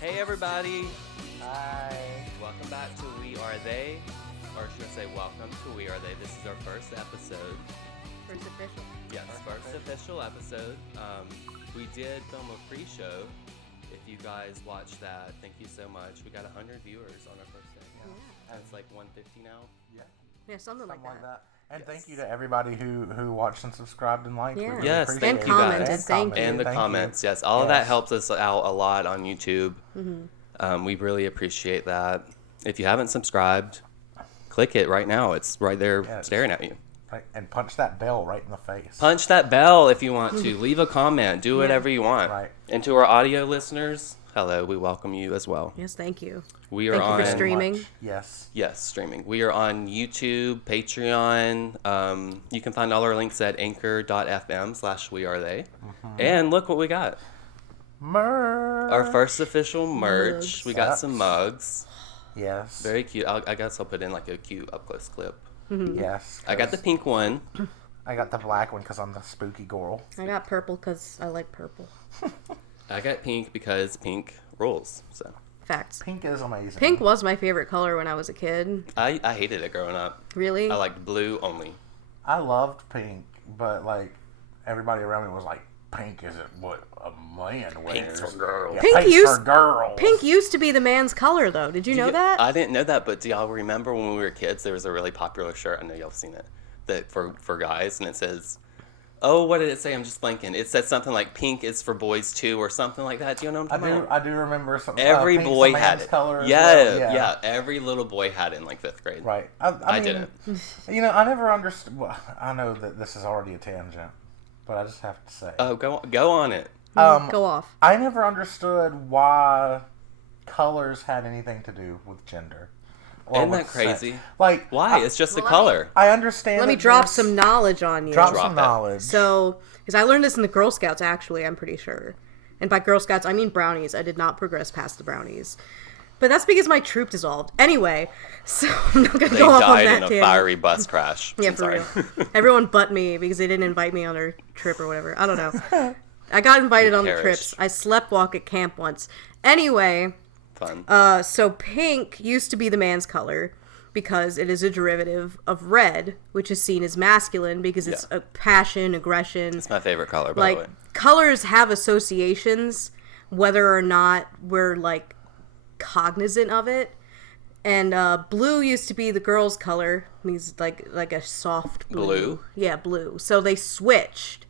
Hey everybody! Hi. Welcome back to We Are They, or should I say welcome to We Are They. This is our first episode. First official. Yes, first official episode. We did film a pre-show. If you guys watched that, thank you so much. We got 100 viewers on our first day. Yeah. And it's like 150 now. Yeah, something like that. And Yes. thank you to everybody who watched and subscribed and liked. Yeah. We really Yes, appreciate thank it. you guys. commented. Thank you. And the Thank you. comments, yes. All of that Yes. helps us out a lot on YouTube. Mm-hmm. We really appreciate that. If you haven't subscribed, click it right now. It's right there Yes. staring at you. Right, and punch that bell right in the face. Punch that bell if you want to. Leave a comment. Do whatever you want. Right. And to our audio listeners, hello. We welcome you as well. Yes, thank you. We are Thank you on for streaming. Much. Yes. Yes, streaming. We are on YouTube, Patreon. You can find all our links at anchor.fm/wearethay. And look what we got. Merch. Our first official merch. Mugs. We got Yep. some mugs. Yes. Very cute. I guess I'll put in like a cute up-close clip. Yes. I got the 'cause pink one. I got the black one because I'm the spooky girl. I got purple because I like purple. I got pink because pink rules. So Facts. Pink is amazing. Pink was my favorite color when I was a kid. I hated it growing up. Really? I liked blue only. I loved pink, but like everybody around me was like, "Pink isn't what a man wears." Pink's for girls. Yeah, Pink pink's used- for girls. Pink used to be the man's color, though. Did you know that? I didn't know that, but do y'all remember when we were kids? There was a really popular shirt. I know y'all have seen it. That for guys, and it says, "Oh, what did it say?" I'm just blanking. It said something like "Pink is for boys too," or something like that. Do you know what I'm talking about? I do remember some. Every pink's boy a had man's it. Color as Yeah, well. yeah. Every little boy had it in like 5th grade. Right. I mean, didn't. You know, I never understood. Well, I know that this is already a tangent, but I just have to say. Oh, go on it. Go off. I never understood why colors had anything to do with gender. Or Isn't with that crazy? sex. Like, Why? It's just a Well, color. I understand. Let me that drop there's- some knowledge on you. Drop Drop some it. knowledge. So, because I learned this in the Girl Scouts, actually, I'm pretty sure. And by Girl Scouts, I mean brownies. I did not progress past the brownies. But that's because my troop dissolved. Anyway, so I'm not going to They go off on died that in a tangent. fiery bus crash. Yeah, I'm for sorry. real. Everyone but me because they didn't invite me on their trip or whatever. I don't know. I got invited on the perished. trips. I slept walk at camp once. Anyway, Fun. so pink used to be the man's color because it is a derivative of red, which is seen as masculine because it's a passion, aggression. It's my favorite color, by the way. Like, colors have associations, whether or not we're, like, cognizant of it. And blue used to be the girl's color. Means like a soft blue. Blue? Yeah, blue. So they switched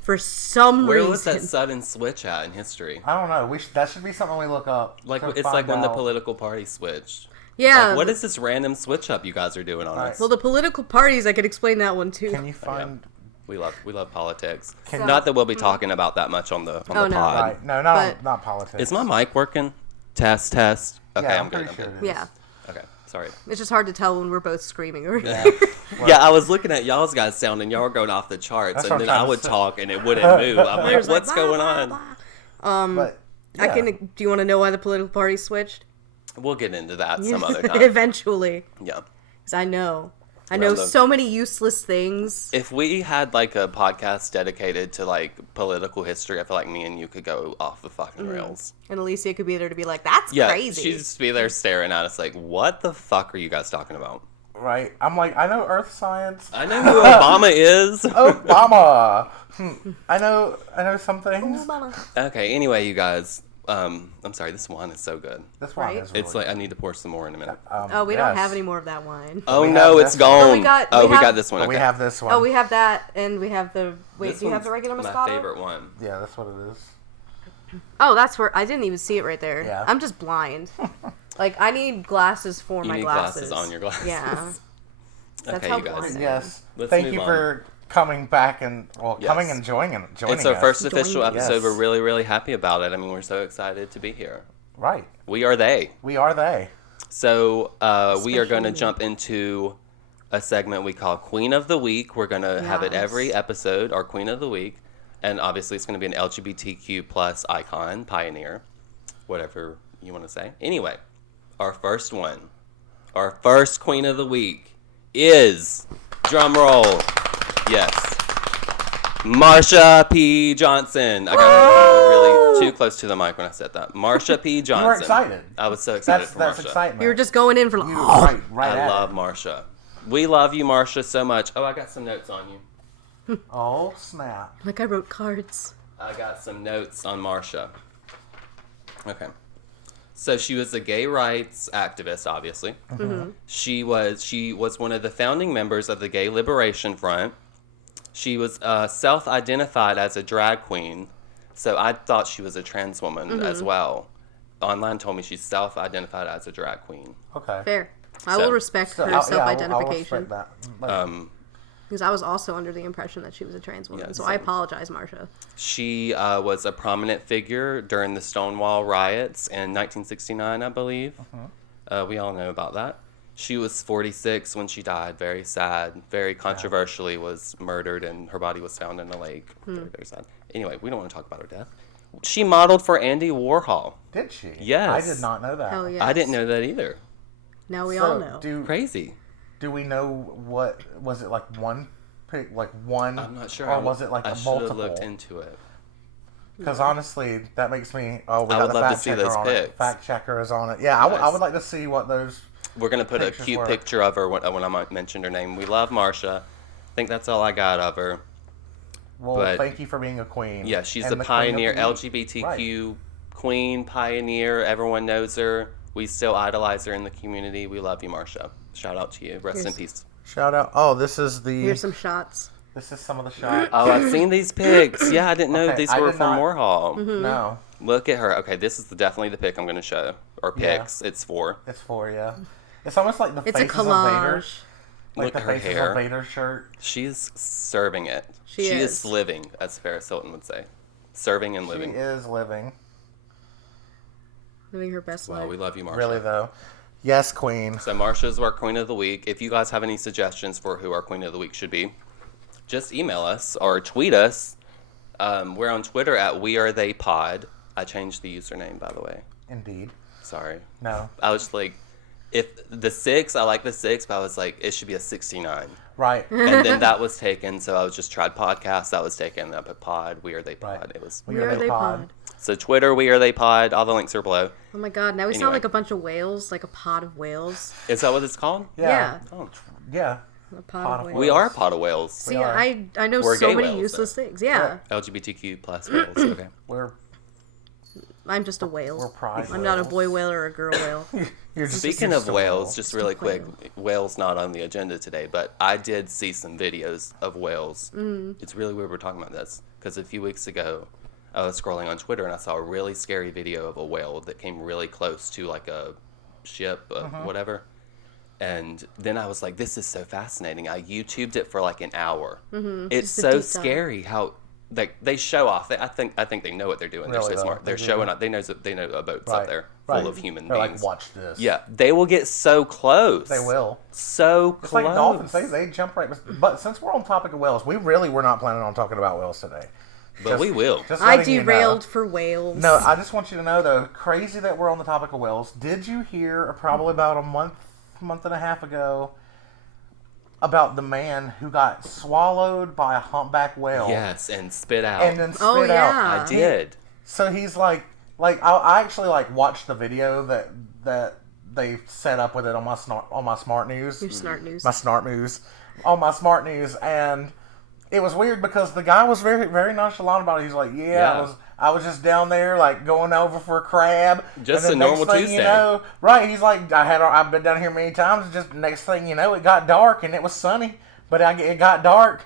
for some Where reason. was that sudden switch at in history? I don't know. That should be something we look up. Like to it's find like when the out. political party switched. Yeah. Like, what is this random switch up you guys are doing on us? Well, the political parties, I could explain that one too. Can you find? We love politics. Can- Not that we'll be talking about that much on the Oh, no. pod. Right. No, But- not politics. Is my mic working? Test. Okay, Yeah, I'm good. pretty I'm sure good. it is. Yeah. Okay, sorry. It's just hard to tell when we're both screaming. Yeah. Yeah, I was looking at y'all's guys' sound and y'all were going off the charts, That's and what then I'm I trying would to say. talk and it wouldn't move. I'm like, There's what's like, going blah, on? blah, blah. But I yeah. can. Do you want to know why the political parties switched? We'll get into that some other time. Eventually, Yeah. because I know Around the- so many useless things. If we had like a podcast dedicated to like political history, I feel like me and you could go off the fucking rails. And Alyssiah could be there to be like, "That's Yeah, crazy." she'd just be there staring at us like, what the fuck are you guys talking about? Right. I'm like, I know Earth science. I know who Obama is. Obama. I know some things. Okay, anyway, you guys. I'm sorry, this wine is so good. This one Right? is really It's like I need to pour some more in a minute. Oh, we don't yes. have any more of that wine. Oh we no, have it's this gone. one. We got this one. But Okay. we have this one. Oh, we have that, and we have the. Wait, This do you have one's the regular my Moscato? favorite one. Yeah, that's what it is. Oh, that's where I didn't even see it right there. Yeah. I'm just blind. Like I need glasses for You my need glasses on your glasses. Yeah. That's Okay, how you guys. blind I am. Yes. Let's Thank move you on. for coming back and Yes. coming and joining It's our us. first official Join me. episode. Yes. We're really, really happy about it. I mean, we're so excited to be here. Right. We are they. We are they. So we are going to Especially me. jump into a segment we call Queen of the Week. We're going to have it Yes. every episode, our Queen of the Week. And obviously it's going to be an LGBTQ plus icon, pioneer, whatever you want to say. Anyway, our first one, our first Queen of the Week is, drum roll, yes, Marsha P. Johnson. I got really too close to the mic when I said that. Marsha P. Johnson. You were excited. I was so excited for That's Marsha. excitement. You were just going in for You were right I at love it. Marsha. We love you, Marsha, so much. Oh, I got some notes on you. Oh, snap. like I wrote cards. I got some notes on Marsha. Okay. So she was a gay rights activist, obviously. Mm-hmm. She was one of the founding members of the Gay Liberation Front. She was self-identified as a drag queen, so I thought she was a trans woman as well. Online told me she's self-identified as a drag queen. Okay. Fair. I So- will respect So, her I'll self-identification. respect that. But, Because I was also under the impression that she was a trans woman. Yeah, so I same. apologize, Marsha. She was a prominent figure during the Stonewall riots in 1969, I believe. We all know about that. She was 46 when she died. Very sad. Very controversially was murdered, and her body was found in a lake. Very, very sad. Anyway, we don't want to talk about her death. She modeled for Andy Warhol. did she? Yes. I did not know that. Hell yes. I didn't know that either. Now we So, all know. Crazy. Do we know what was it like one pic, like one? I'm not sure. Or was it like I a should have multiple? looked into it. Because honestly, that makes me. Oh, we I got would the love to fact see checker those on it. pics. Fact checker is on it. Yeah, I Nice. would like to see what those. We're going to put a Pictures cute were- picture of her when I mentioned her name. We love Marsha. I think that's all I got of her. Well, But- thank you for being a queen. Yeah, she's And a the queen of pioneer, the week. LGBTQ queen, pioneer. Everyone knows her. We still idolize her in the community. We love you, Marsha. Shout out to you. Rest in Here's- peace. Shout out! Oh, this is the. Here's some shots. This is some of the shots. Oh, I've seen these pics. Yeah, I didn't know Okay, these I were did from not- Warhol. No, Look at her. Okay, this is definitely the pic I'm going to show. Or Yeah. pics. It's for. it's for you. It's almost like the It's a faces of Vader. collage. Like Look the at her faces hair. of Vader's shirt. She's serving it. She is. living, as Paris Hilton would say. Serving and She living. is living. Living her best Well, life. we love you, Marsha. Really though. Yes, queen. So Marsha's our Queen of the Week. If you guys have any suggestions for who our Queen of the Week should be, just email us or tweet us. We're on Twitter at WeAreTheyPod. I changed the username, by the way. Indeed. Sorry. No. I was like, if the 6, I like the 6, but I was like, it should be a 69. Right. And then that was taken, so I was just tried podcast. That was taken. And I put pod. We are they pod. Right. It was We Where are they pod? so Twitter. We are they pod. All the links are below. Oh my god, now we sound Anyway. like a bunch of whales, like a pod of whales. Is that what it's called? Yeah. Oh, Yeah. A pod, Pod of of whales. we are a pod of whales. See, are. I know We're so gay many whales, useless things. Yeah. LGBTQ plus whales. Okay. We're I'm just a whale. We're pride I'm not a whales. boy whale or a girl whale. you're just Speaking you're of just a whales, whale. just really quick, whales not on the agenda today, but I did see some videos of whales. It's really weird we're talking about this because a few weeks ago I was scrolling on Twitter and I saw a really scary video of a whale that came really close to like a ship, whatever. And then I was like, this is so fascinating. I YouTubed it for like an hour. It's Just a so deep dive. scary how like they show off. I think they know what they're doing. Really, They're so though, smart. They're they do. showing up. They know a boat's Right. out there Right. full of human They're beings. like, watch this. Yeah, they will get so close. They will. So It's close. like dolphins. They jump right. But since we're on topic of whales, we really were not planning on talking about whales today. But we will. Just I letting you know. derailed for whales. No, I just want you to know though, crazy that we're on the topic of whales. Did you hear probably about a month and a half ago about the man who got swallowed by a humpback whale? Yes, and spit out. And then spit Oh, out. yeah. I did. So he's like I actually like watched the video that they set up with it on my smart news. Your snart news. My smart news on my smart news, and it was weird because the guy was very very nonchalant about it. He's like, Yeah. I was just down there like going over for a crab. Just and then a normal next thing Tuesday. You know, right? He's like, I've been down here many times. Just next thing you know, it got dark and it was sunny, but it got dark.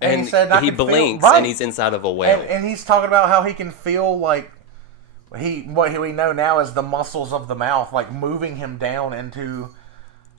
And he said, I he could feel- blinks right. and he's inside of a whale. And he's talking about how he can feel like what we know now is the muscles of the mouth, like moving him down into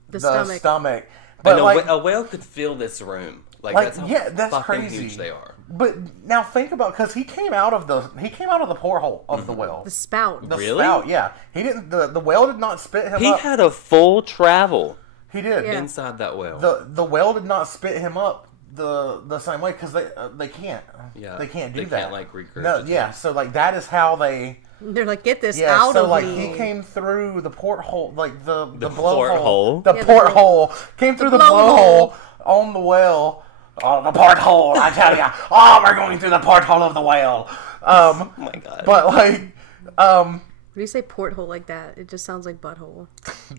the the stomach. stomach. and But a whale could fill this room. Like like that's how yeah, that's fucking crazy. huge they are. But now think about because he came out of the porthole of the whale. The spout. The Really? spout, yeah. He didn't. The whale did not spit him He up. had a full travel He did. Yeah. inside that whale. The whale did not spit him up the same way because they can't. Yeah, They can't do they that. can't, like, regurgitate. No, yeah. So like that is how they. They're like, get this Yeah, out so of like me. he came through the porthole, like the porthole? blowhole, the Yeah, the porthole came through the blowhole. blowhole on the whale. Oh, the porthole! I tell ya, oh, we're going through the porthole of the whale. Oh my god. But like, When you say porthole like that, it just sounds like butthole.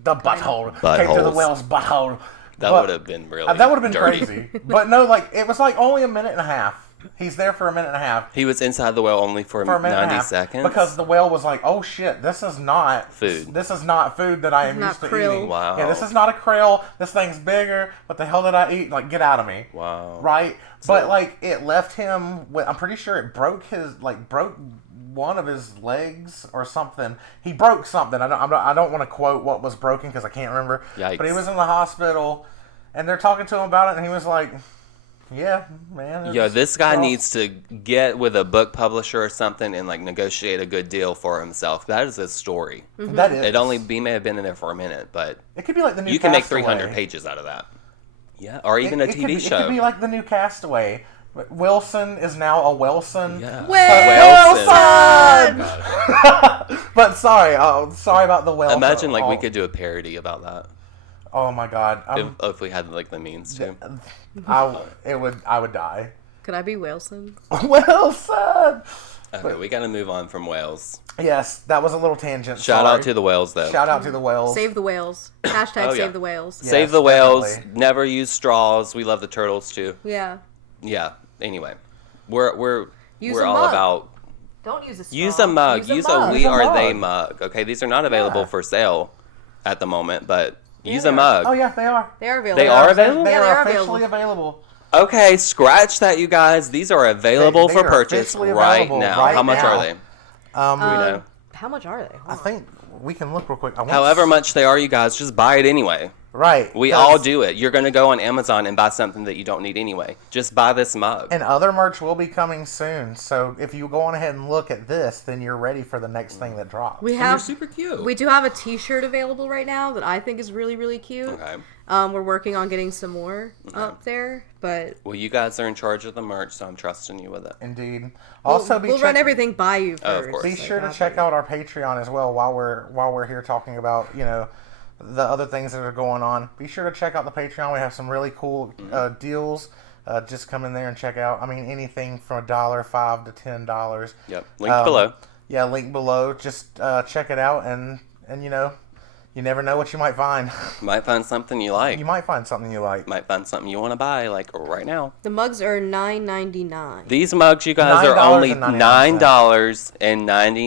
the butthole came to the Buttholes. whale's butthole. That But- would have been really that would have been dirty. crazy. But no, like it was like only a minute and a half. He's there for a minute and a half. He was inside the whale only for For a minute and a 90 half, seconds. because the whale was like, "Oh shit, this is not Food. This is not food that I am Not used to krill. eating. Wow. Yeah, this is not a krill. This thing's bigger. What the hell did I eat? Like, get out of me." Wow. Right, but like it left him. I'm pretty sure it broke one of his legs or something. He broke something. I don't want to quote what was broken because I can't remember. Yikes. But he was in the hospital, and they're talking to him about it, and he was like, "Yeah, man." Yo, it's this guy rough." needs to get with a book publisher or something and like negotiate a good deal for himself. That is a story. That is. He may have been in there for a minute, but It could be like the new. you can make Castaway. 300 pages out of that. Yeah, or even a TV It show. could be like the new Castaway. Wilson is now a Wilson. Yeah. Wilson! But sorry about the Wilson. Imagine like we could do a parody about that Oh my god, if we had like the means to. I would die. Could I be Wilson? Wilson. Okay, we gotta move on from whales. Yes, that was a little tangent. Shout sorry. out to the whales though. Shout out to the whales. Save the whales. Hashtag Oh, yeah. save the whales. Yeah. Save Yes, the whales. definitely. Never use straws. We love the turtles too. Yeah. Yeah. Anyway, we're Use we're a all mug. about Don't use a straw. use a mug. Use a mug. we Use a are they mug. mug. Okay, these are not available Yeah. for sale at the moment, but use Yeah. a mug. Oh yeah, they are. They are available. They are available? They Yeah, are they are officially available. Okay, scratch that, you guys. These are available They for are purchase officially right available now. right How much now. are they? Do we know? How much are they? I think we can look real quick. I want However much they are, you guys, just buy it anyway. Right. We 'cause- all do it. You're going to go on Amazon and buy something that you don't need anyway. Just buy this mug. And other merch will be coming soon. So if you go on ahead and look at this, then you're ready for the next thing that drops. We And have they're super cute. We do have a T-shirt available right now that I think is really, really cute. Okay. We're working on getting some more up there, but Well, you guys are in charge of the merch, so I'm trusting you with it. Indeed. Also, we'll run everything by you first. Oh, of course. Be sure to check out our Patreon as well while we're here talking about the other things that are going on. Be sure to check out the Patreon. We have some really cool deals. Just come in there and check out. I mean, anything from $1, $5 to $10. Yep. Link below. Yeah, link below. Just check it out, and you never know what you might find. Might find something you like. You might find something you like. Might find something you want to buy, like right now. The mugs are $9.99. These mugs, you guys, are only $9.99.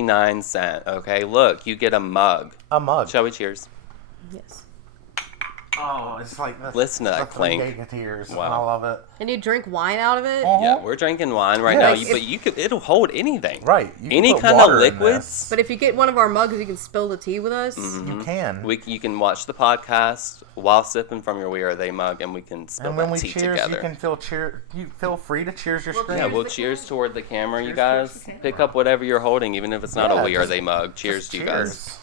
$9.99. Okay, look, you get a mug. A mug. Shall we cheers? Yes. Oh, it's like Listen to that the clink. tears. Wow. I love it. And you drink wine out of it? Yeah, we're drinking wine right now, Yes. but it'll hold anything. Right. You can Any put kind of water in liquids. this. But if you get one of our mugs, you can spill the tea with us. You can. You can watch the podcast while sipping from your We Are They mug, and we can spill And when that we tea cheers, together. you can feel free to cheers your screen. Yeah, we'll cheers toward the camera, you guys. Pick up whatever you're holding, even if it's not Yeah, a We Are just- They mug. Cheers to you guys. Cheers.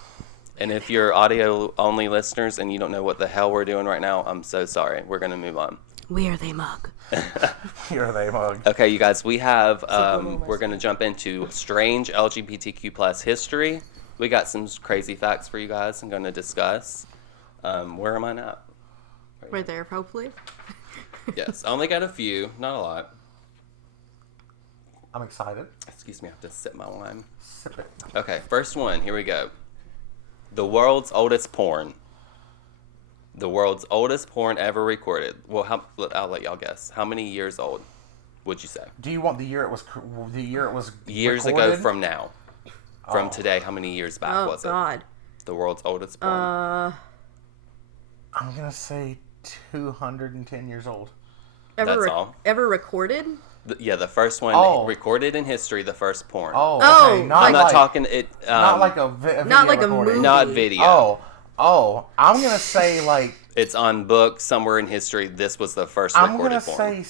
And if you're audio-only listeners and you don't know what the hell we're doing right now, I'm so sorry. We're going to move on. We are they mug. Here they mug. Okay, you guys, we have, we're going to jump into strange LGBTQ plus history. We got some crazy facts for you guys I'm going to discuss. Where am I now? Right there, hopefully. Yes, I only got a few, not a lot. I'm excited. Excuse me, I have to sip my wine. Sip it. Okay, first one, here we go. The world's oldest porn. The world's oldest porn ever recorded. Well, I'll let y'all guess. How many years old would you say? Do you want the year it was? Years ago recorded? from now. From Oh. today, how many years back Oh, was it? God. The world's oldest porn. I'm gonna say 210 years old. That's all. Ever recorded? The first one Oh. recorded in history, the first porn. Oh, Oh, okay. Not I'm not like, talking it. Not like a video Not like a recording. movie. Not video. Oh. I'm gonna say like. It's on book somewhere in history. This was the first I'm recorded gonna porn. say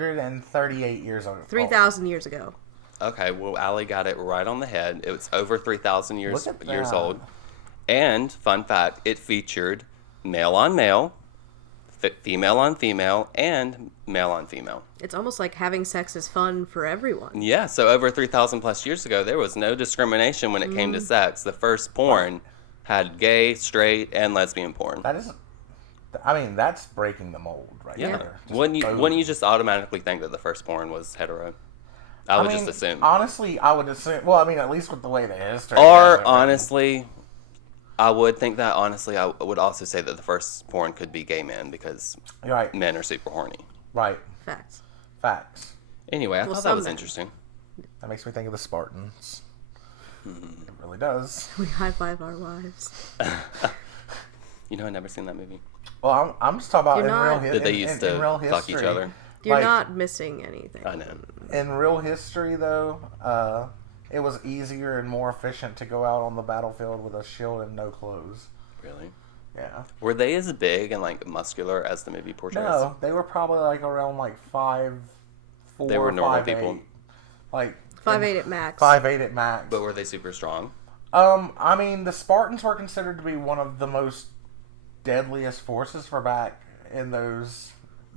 638 years old. 3,000 years ago. Okay, well, Allie got it right on the head. It was over 3,000 years Look at years that. old. And, fun fact, it featured male on male, female on female, and male on female. It's almost like having sex is fun for everyone. Yeah, so over 3,000 plus years ago, there was no discrimination when it came to sex. The first porn had gay, straight, and lesbian porn. That is. I mean, that's breaking the mold right Yeah. there. Wouldn't you just automatically think that the first porn was hetero? I would just assume. Honestly, I would assume. Well, I mean, at least with the way the history. Or honestly, I would think that. Honestly, I would also say that the first porn could be gay men because right, men are super horny. right, Facts. facts. Anyway, I thought that some was men. interesting. That makes me think of the Spartans. It really does. We high five our wives. You know, I've never seen that movie. Well, I'm just talking about You're in not- real history. That they used to real fuck each history. other. You're Like, not missing anything. I know. In real history, though, it was easier and more efficient to go out on the battlefield with a shield and no clothes. Really? Yeah. Were they as big and like muscular as the movie portrays? No, they were probably like around like 5'4", They were normal 5'8". people. Like 5'8" at max. 5'8" at max. But were they super strong? I mean, the Spartans were considered to be one of the most deadliest forces for back in those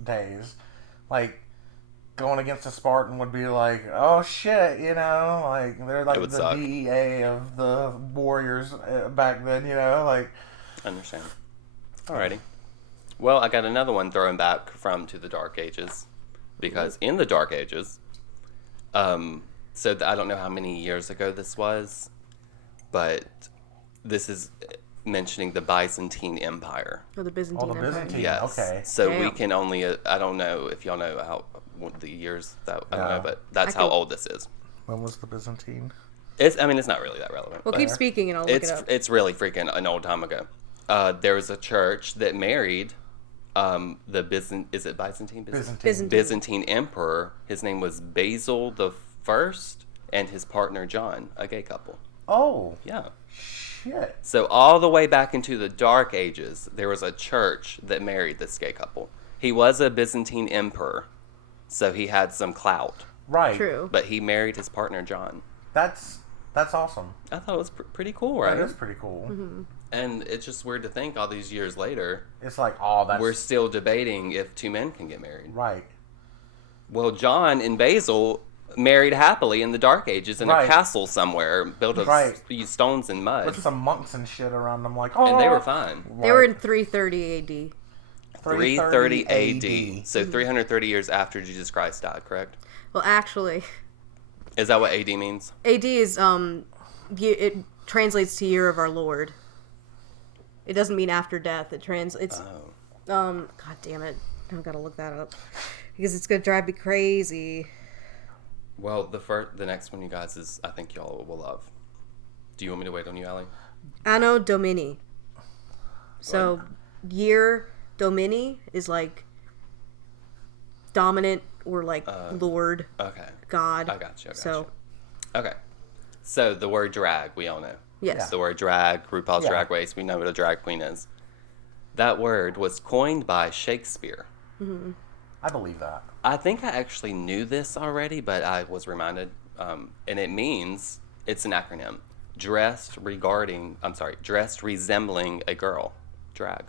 days. Like, going against a Spartan would be like, oh shit, you know? Like, they're like the suck. DEA of the warriors back then, you know? Like, Understand. Alrighty. Well, I got another one throwing back to the Dark Ages. Because in the Dark Ages, I don't know how many years ago this was, but this is mentioning the Byzantine Empire. Or the Byzantine Empire. Byzantine. Yes. Okay. So we Damn. can only, I don't know if y'all know what the years that, I don't No. know, but that's I how can- old this is. When was the Byzantine? It's not really that relevant. Well, but keep speaking and I'll look it's it up. it's really freaking an old time ago. There was a church that married is it Byzantine? Byzantine. Byzantine emperor. His name was Basil the First, and his partner John, a gay couple. Oh, Yeah. shit. So all the way back into the Dark Ages, there was a church that married this gay couple. He was a Byzantine emperor, so he had some clout, Right. True. but he married his partner John. That's awesome. I thought it was pretty cool, right? That is pretty cool. Mm-hmm. And it's just weird to think all these years later, It's like, oh, that's we're still debating if two men can get married. right. Well, John and Basil married happily in the Dark Ages in a Right. castle somewhere, built of Right. stones and mud, With some monks and shit around them, like, oh, and they were fine. They were in 330 AD. 330 AD, so 330 years after Jesus Christ died, correct? Well, actually, Is that what AD means? AD is it translates to Year of Our Lord. It doesn't mean after death. It translates. Oh. God damn it! I've got to look that up because it's gonna drive me crazy. Well, the next one, you guys, is I think y'all will love. Do you want me to wait on you, Allie? Anno Domini. So, Year Domini is like dominant or like Lord, Okay. God. I got you. So, Okay. So the word drag, we all know. yes. The word drag, RuPaul's Yeah. Drag Race, we know what a drag queen is. That word was coined by Shakespeare. I believe that. I think I actually knew this already, but I was reminded, and it means, it's an acronym, dressed resembling a girl. Drag.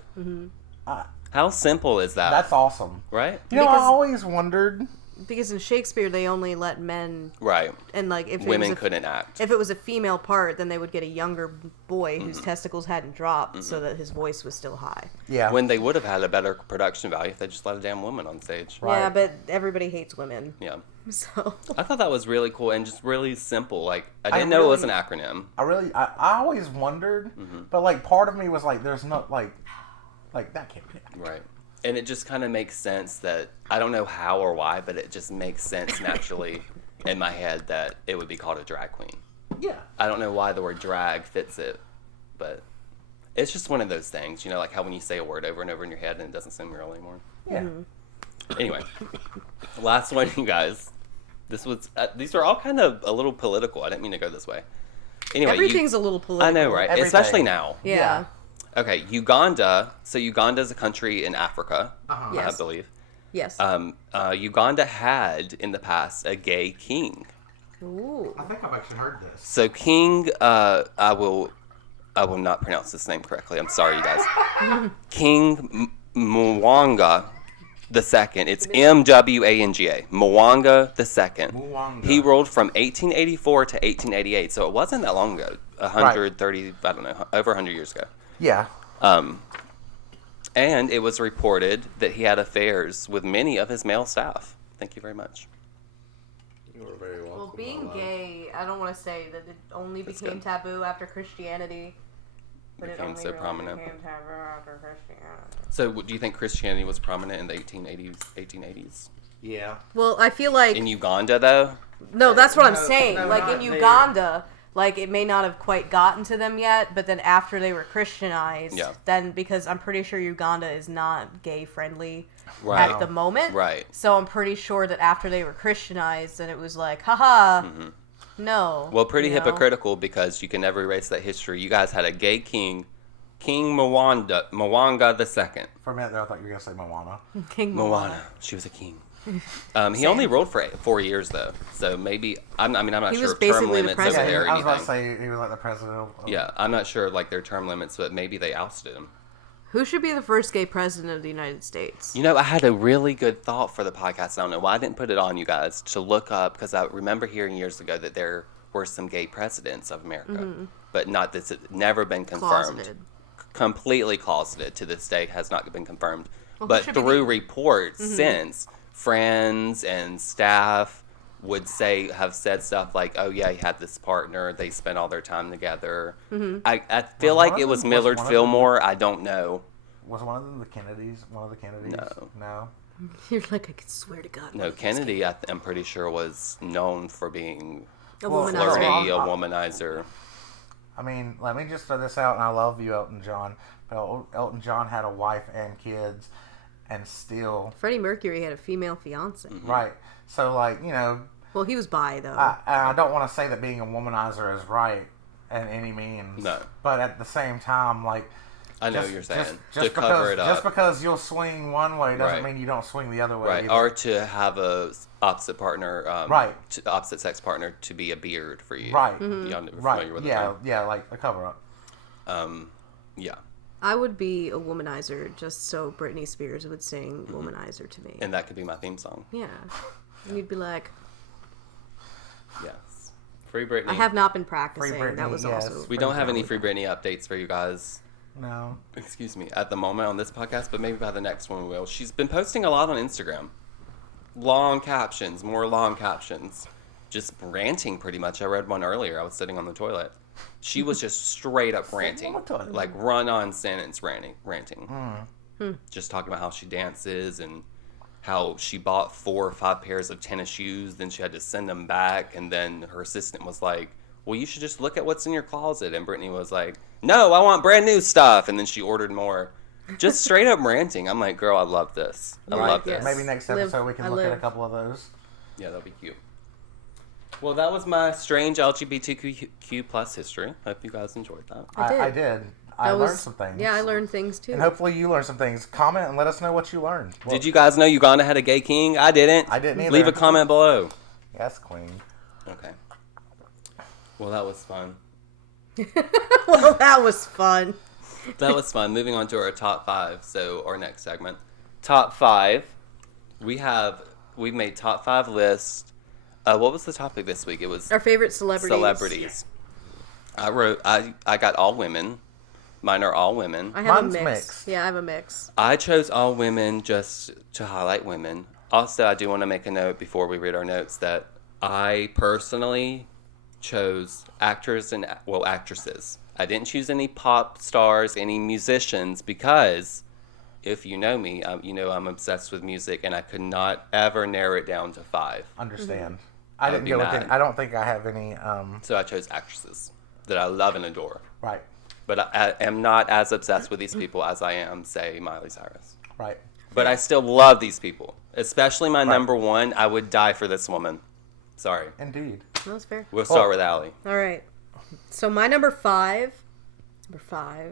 Uh, How simple is that? That's awesome. Right? You know, I Because- always wondered. Because in Shakespeare, they only let men, Right. and like if Women it was a, couldn't act. if it was a female part, then they would get a younger boy Mm-hmm. whose testicles hadn't dropped, so that his voice was still high. Yeah. When they would have had a better production value if they just let a damn woman on stage. Right. Yeah, but everybody hates women, Yeah. so I thought that was really cool and just really simple. Like, I I didn't know it was an really- acronym. I always wondered, Mm-hmm. but like part of me was like, there's not like that can't be it. Right. And it just kind of makes sense that, I don't know how or why, but it just makes sense naturally in my head that it would be called a drag queen. Yeah. I don't know why the word drag fits it, but it's just one of those things, you know, like how when you say a word over and over in your head and it doesn't seem real anymore. Yeah. Anyway, last one, you guys. These are all kind of a little political. I didn't mean to go this way. Anyway, everything's a little political. I know, right? Everything. Especially now. Yeah. Yeah. Okay, Uganda. So Uganda is a country in Africa, I Yes. believe. Yes. Uganda had in the past a gay king. Ooh. I think I've actually heard this. So King, I will not pronounce this name correctly. I'm sorry, you guys. King Mwanga the Second. It's Mwanga. Mwanga the Second. Mwanga. He ruled from 1884 to 1888. So it wasn't that long ago. 130, I don't know, over 100 years ago. Yeah. And it was reported that he had affairs with many of his male staff. Thank you very much. You were very welcome. Well, being my love. gay, I don't want to say that it only That's became good. taboo after Christianity. But it Became only so really prominent. became taboo after Christianity. So, do you think Christianity was prominent in the 1880s? Yeah. Well, I feel like... In Uganda, though? No, that's what I'm No, saying. no, Like, not in there. Uganda, like, it may not have quite gotten to them yet, but then after they were Christianized, Yeah. then, because I'm pretty sure Uganda is not gay-friendly Right. at the moment. Right. So I'm pretty sure that after they were Christianized, then it was like, haha, no. Well, pretty you know? hypocritical because you can never erase that history. You guys had a gay king, King Mwanga II. For a minute there, I thought you were gonna say Moana. King Moana. She was a king. He only ruled for 4 years, though. So maybe, I'm not He sure was of basically term the limits over president. Yeah, there or I was about to anything. say he was like the president of. Yeah, I'm not sure, like, their term limits, but maybe they ousted him. Who should be the first gay president of the United States? You know, I had a really good thought for the podcast. I don't know why I didn't put it on you guys to look up, because I remember hearing years ago that there were some gay presidents of America, but not this, never been confirmed. Closeted. Completely closeted to this day, has not been confirmed. Well, who But should be through the- reports since, friends and staff would have said stuff like, "Oh yeah, he had this partner. They spent all their time together." I feel Was like one it of was them- Millard was one of them- Fillmore. I don't know. Was one of them the Kennedys? One of the Kennedys? No. You're like, I could swear to God. No, Kennedy, I'm pretty sure was known for being A Well, womanizer. flirty, I'm- a womanizer. I mean, let me just throw this out, and I love you, Elton John. But Elton John had a wife and kids, and still, Freddie Mercury had a female fiance. right. So, like, you know, Well, he was bi, though. I don't want to say that being a womanizer is right in any means. No. But at the same time, like, I know what you're saying. just to cover because, it up. Just because you'll swing one way doesn't Right. mean you don't swing the other way. Right, either. or to have a opposite partner, Right. opposite sex partner to be a beard for you. Right. Y'all Right. familiar with the Yeah. term? Yeah. Like a cover up. Yeah. I would be a womanizer just so Britney Spears would sing womanizer to me. And that could be my theme song. Yeah. And you'd be like, Yes. Free Britney. I have not been practicing. Britney, That was yes. also. We don't have any Free Britney updates for you guys. No. Excuse me, at the moment on this podcast, but maybe by the next one we will. She's been posting a lot on Instagram. Long captions, more long captions. Just ranting pretty much. I read one earlier. I was sitting on the toilet. She was just straight up ranting. on the toilet. Like run-on sentence ranting. Just talking about how she dances and how she bought 4 or 5 pairs of tennis shoes, then she had to send them back, and then her assistant was like, well, you should just look at what's in your closet. And Brittany was like, no, I want brand new stuff. And then she ordered more. Just straight up ranting. I'm like, girl, I love this. I Right, love yes. this. Maybe next Live- episode we can I look at a live. couple of those. Yeah, that'll be cute. Well, that was my strange LGBTQ plus history. Hope you guys enjoyed that. I did. I That learned was- some things. Yeah, I learned things too. And hopefully you learned some things. Comment and let us know what you learned. Well, Did you guys know Uganda had a gay king? I didn't. I didn't either. Leave a comment below. Yes, Queen. Okay. Well, that was fun. Well, that was fun. That was fun. Moving on to our top 5. So our next segment, top 5. We've made top 5 lists. What was the topic this week? It was Our favorite celebrities. celebrities. I got all women. Mine are all women. I have Mine's a mix. mixed. Yeah, I have a mix. I chose all women just to highlight women. Also, I do want to make a note before we read our notes that I personally chose actors and actresses. I didn't choose any pop stars, any musicians, because if you know me, you know I'm obsessed with music, and I could not ever narrow it down to 5. Understand. Mm-hmm. I would didn't be go with mad. it. I don't think I have any. So I chose actresses that I love and adore. Right. But I am not as obsessed with these people as I am, say, Miley Cyrus. Right. But I still love these people. Especially my number 1. I would die for this woman. Sorry. Indeed. That was fair. We'll start with Allie. All right. So my number 5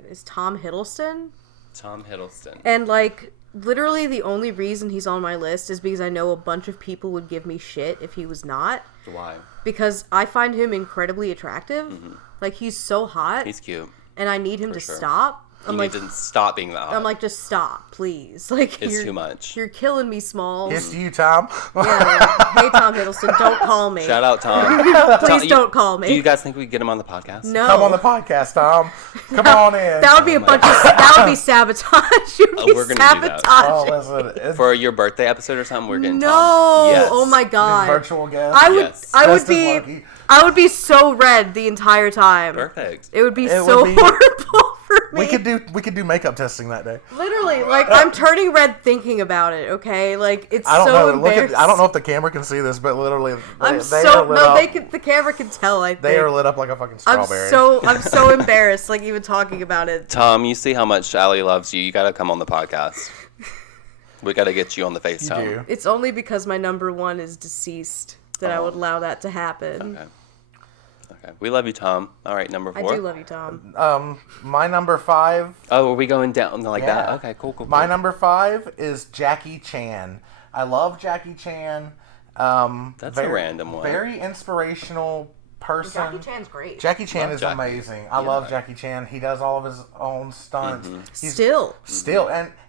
is Tom Hiddleston. Tom Hiddleston. And, like, literally the only reason he's on my list is because I know a bunch of people would give me shit if he was not. Why? Because I find him incredibly attractive. Like, he's so hot. He's cute. And I need him to sure. stop. You need to stop being that hot. I'm like, just stop, please. Like, it's too much. You're killing me, Smalls. It's you, Tom. Yeah. Hey, Tom Hiddleston, don't call me. Shout out, Tom. Please don't call me. Do you guys think we could get him on the podcast? No. Come on the podcast, Tom. Come on in. That would be that would be sabotage. You'd be we're gonna do that. sabotaging. For your birthday episode or something, we're getting No. Tom. Yes. Oh my god. Virtual guest. Yes. I would be so red the entire time. Perfect. It would be It so would be- horrible for me. We could do makeup testing that day. Literally, like, I'm turning red thinking about it, okay? Like, it's I don't so know. embarrassing. I don't know if the camera can see this, but literally, I'm they so are lit no, up. the camera can tell. I think They are lit up like a fucking I'm strawberry. I'm so embarrassed, like even talking about it. Tom, you see how much Allie loves you. You got to come on the podcast. We got to get you on the You FaceTime. do. It's only because my number one is deceased that I would allow that to happen. Okay. Okay. We love you, Tom. All right, number I 4. do love you, Tom. My number 5. Oh, are we going down like that? Yeah. Okay, cool. My number 5 is Jackie Chan. I love Jackie Chan. That's a random one. Very inspirational person. Jackie Chan's great. Jackie Chan Love is Jackie. amazing. I love Jackie Chan. He does all of his own stunts. He's Still,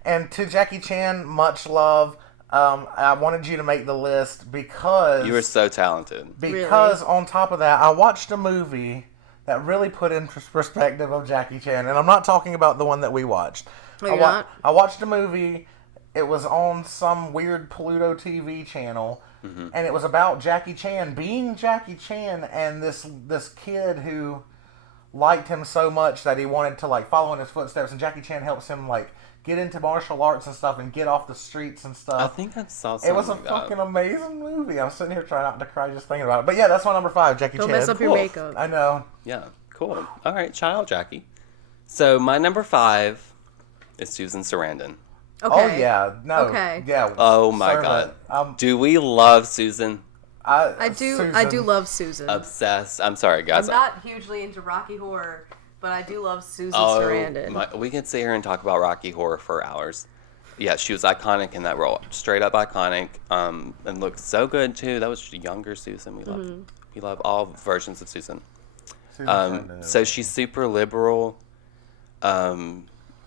and to Jackie Chan, much love. I wanted you to make the list because You were so talented. on top of that, I watched a movie that really put into perspective of Jackie Chan, and I'm not talking about the one that we watched. I watched a movie. It was on some weird Pluto TV channel, and it was about Jackie Chan being Jackie Chan, and this kid who liked him so much that he wanted to like follow in his footsteps, and Jackie Chan helps him like get into martial arts and stuff and get off the streets and stuff. I think I saw something It was a like fucking that. amazing movie. I'm sitting here trying not to cry just thinking about it. But yeah, that's my number 5, Jackie don't Chan. mess up your Cool. makeup. I know. Yeah, cool. All right, shout out, Jackie. So my number 5 is Susan Sarandon. Okay. Oh yeah, no. Okay. Yeah. Oh my serve god. it. Do we love Susan? I do Susan. love Susan. Obsessed. I'm sorry, I'm guys. not hugely into Rocky Horror, but I do love Susan Sarandon. We could sit here and talk about Rocky Horror for hours. Yeah, she was iconic in that role. Straight up iconic. And looked so good too. That was younger Susan. We love all versions of Susan. Susan Sarandon. So she's super liberal.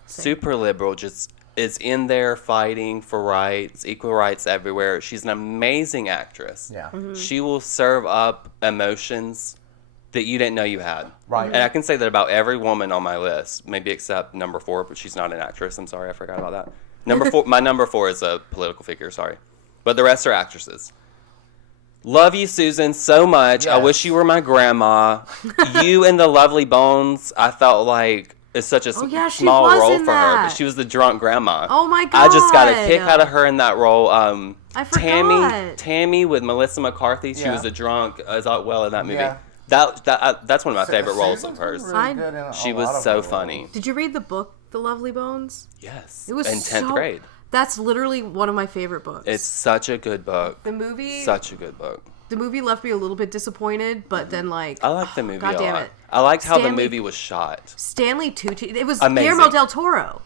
Super liberal. Just is in there fighting for rights, equal rights everywhere. She's an amazing actress. Yeah. She will serve up emotions that you didn't know you had. Right. And I can say that about every woman on my list, maybe except number 4, but she's not an actress. I'm sorry, I forgot about that. Number 4, my number 4 is a political figure, sorry. But the rest are actresses. Love you, Susan, so much. I Yes. wish you were my grandma. You and the Lovely Bones, I felt like it's such a yeah, she small was role in for her, but that. she was the drunk grandma. Oh my I just got a God. kick out of her in that role. I forgot. Tammy with Melissa McCarthy, she Yeah. was a drunk as well in that movie. Yeah. That's one of my favorite roles Susan's of hers. really I- good in a She lot was of so her funny. roles. Did you read the book, The Lovely Bones? Yes. It was in 10th so- grade. That's literally one of my favorite books. It's such a good book. the movie. Such a good book. The movie left me a little bit disappointed, but then like I liked the movie God a damn lot. it. I liked how the Stanley- movie was shot. Stanley Tucci. It was Amazing. Guillermo del Toro.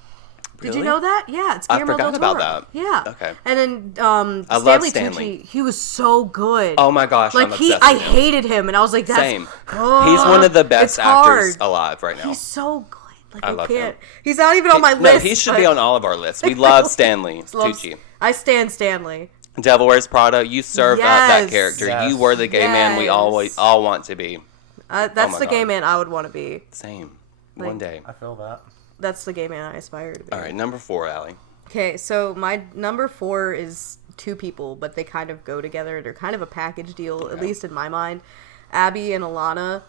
Did you Really? know that? Yeah, it's I Guillermo forgot del Toro. about that. Yeah. Okay. And then I love Stanley Stanley. Tucci, he was so good. Oh my gosh, like I'm he, obsessed I with him. hated him, and I was like, that's, Same. He's one of the best it's hard. actors alive right now. He's so good. Like I I, love can't. him. He's not even on my No, list. he should but be on all of our lists. We love Stanley Tucci. I stand Stanley. Devil Wears Prada, you served up that Yes. character. Yes. You were the gay man we Yes. all want to be. That's Oh my the gay God. man I would want to be. Same. Like- One day. I feel that. That's the gay man I aspire to be. All right, number 4, Allie. Okay, so my number 4 is 2 people, but they kind of go together. They're kind of a package deal, at least in my mind. Abby and Alana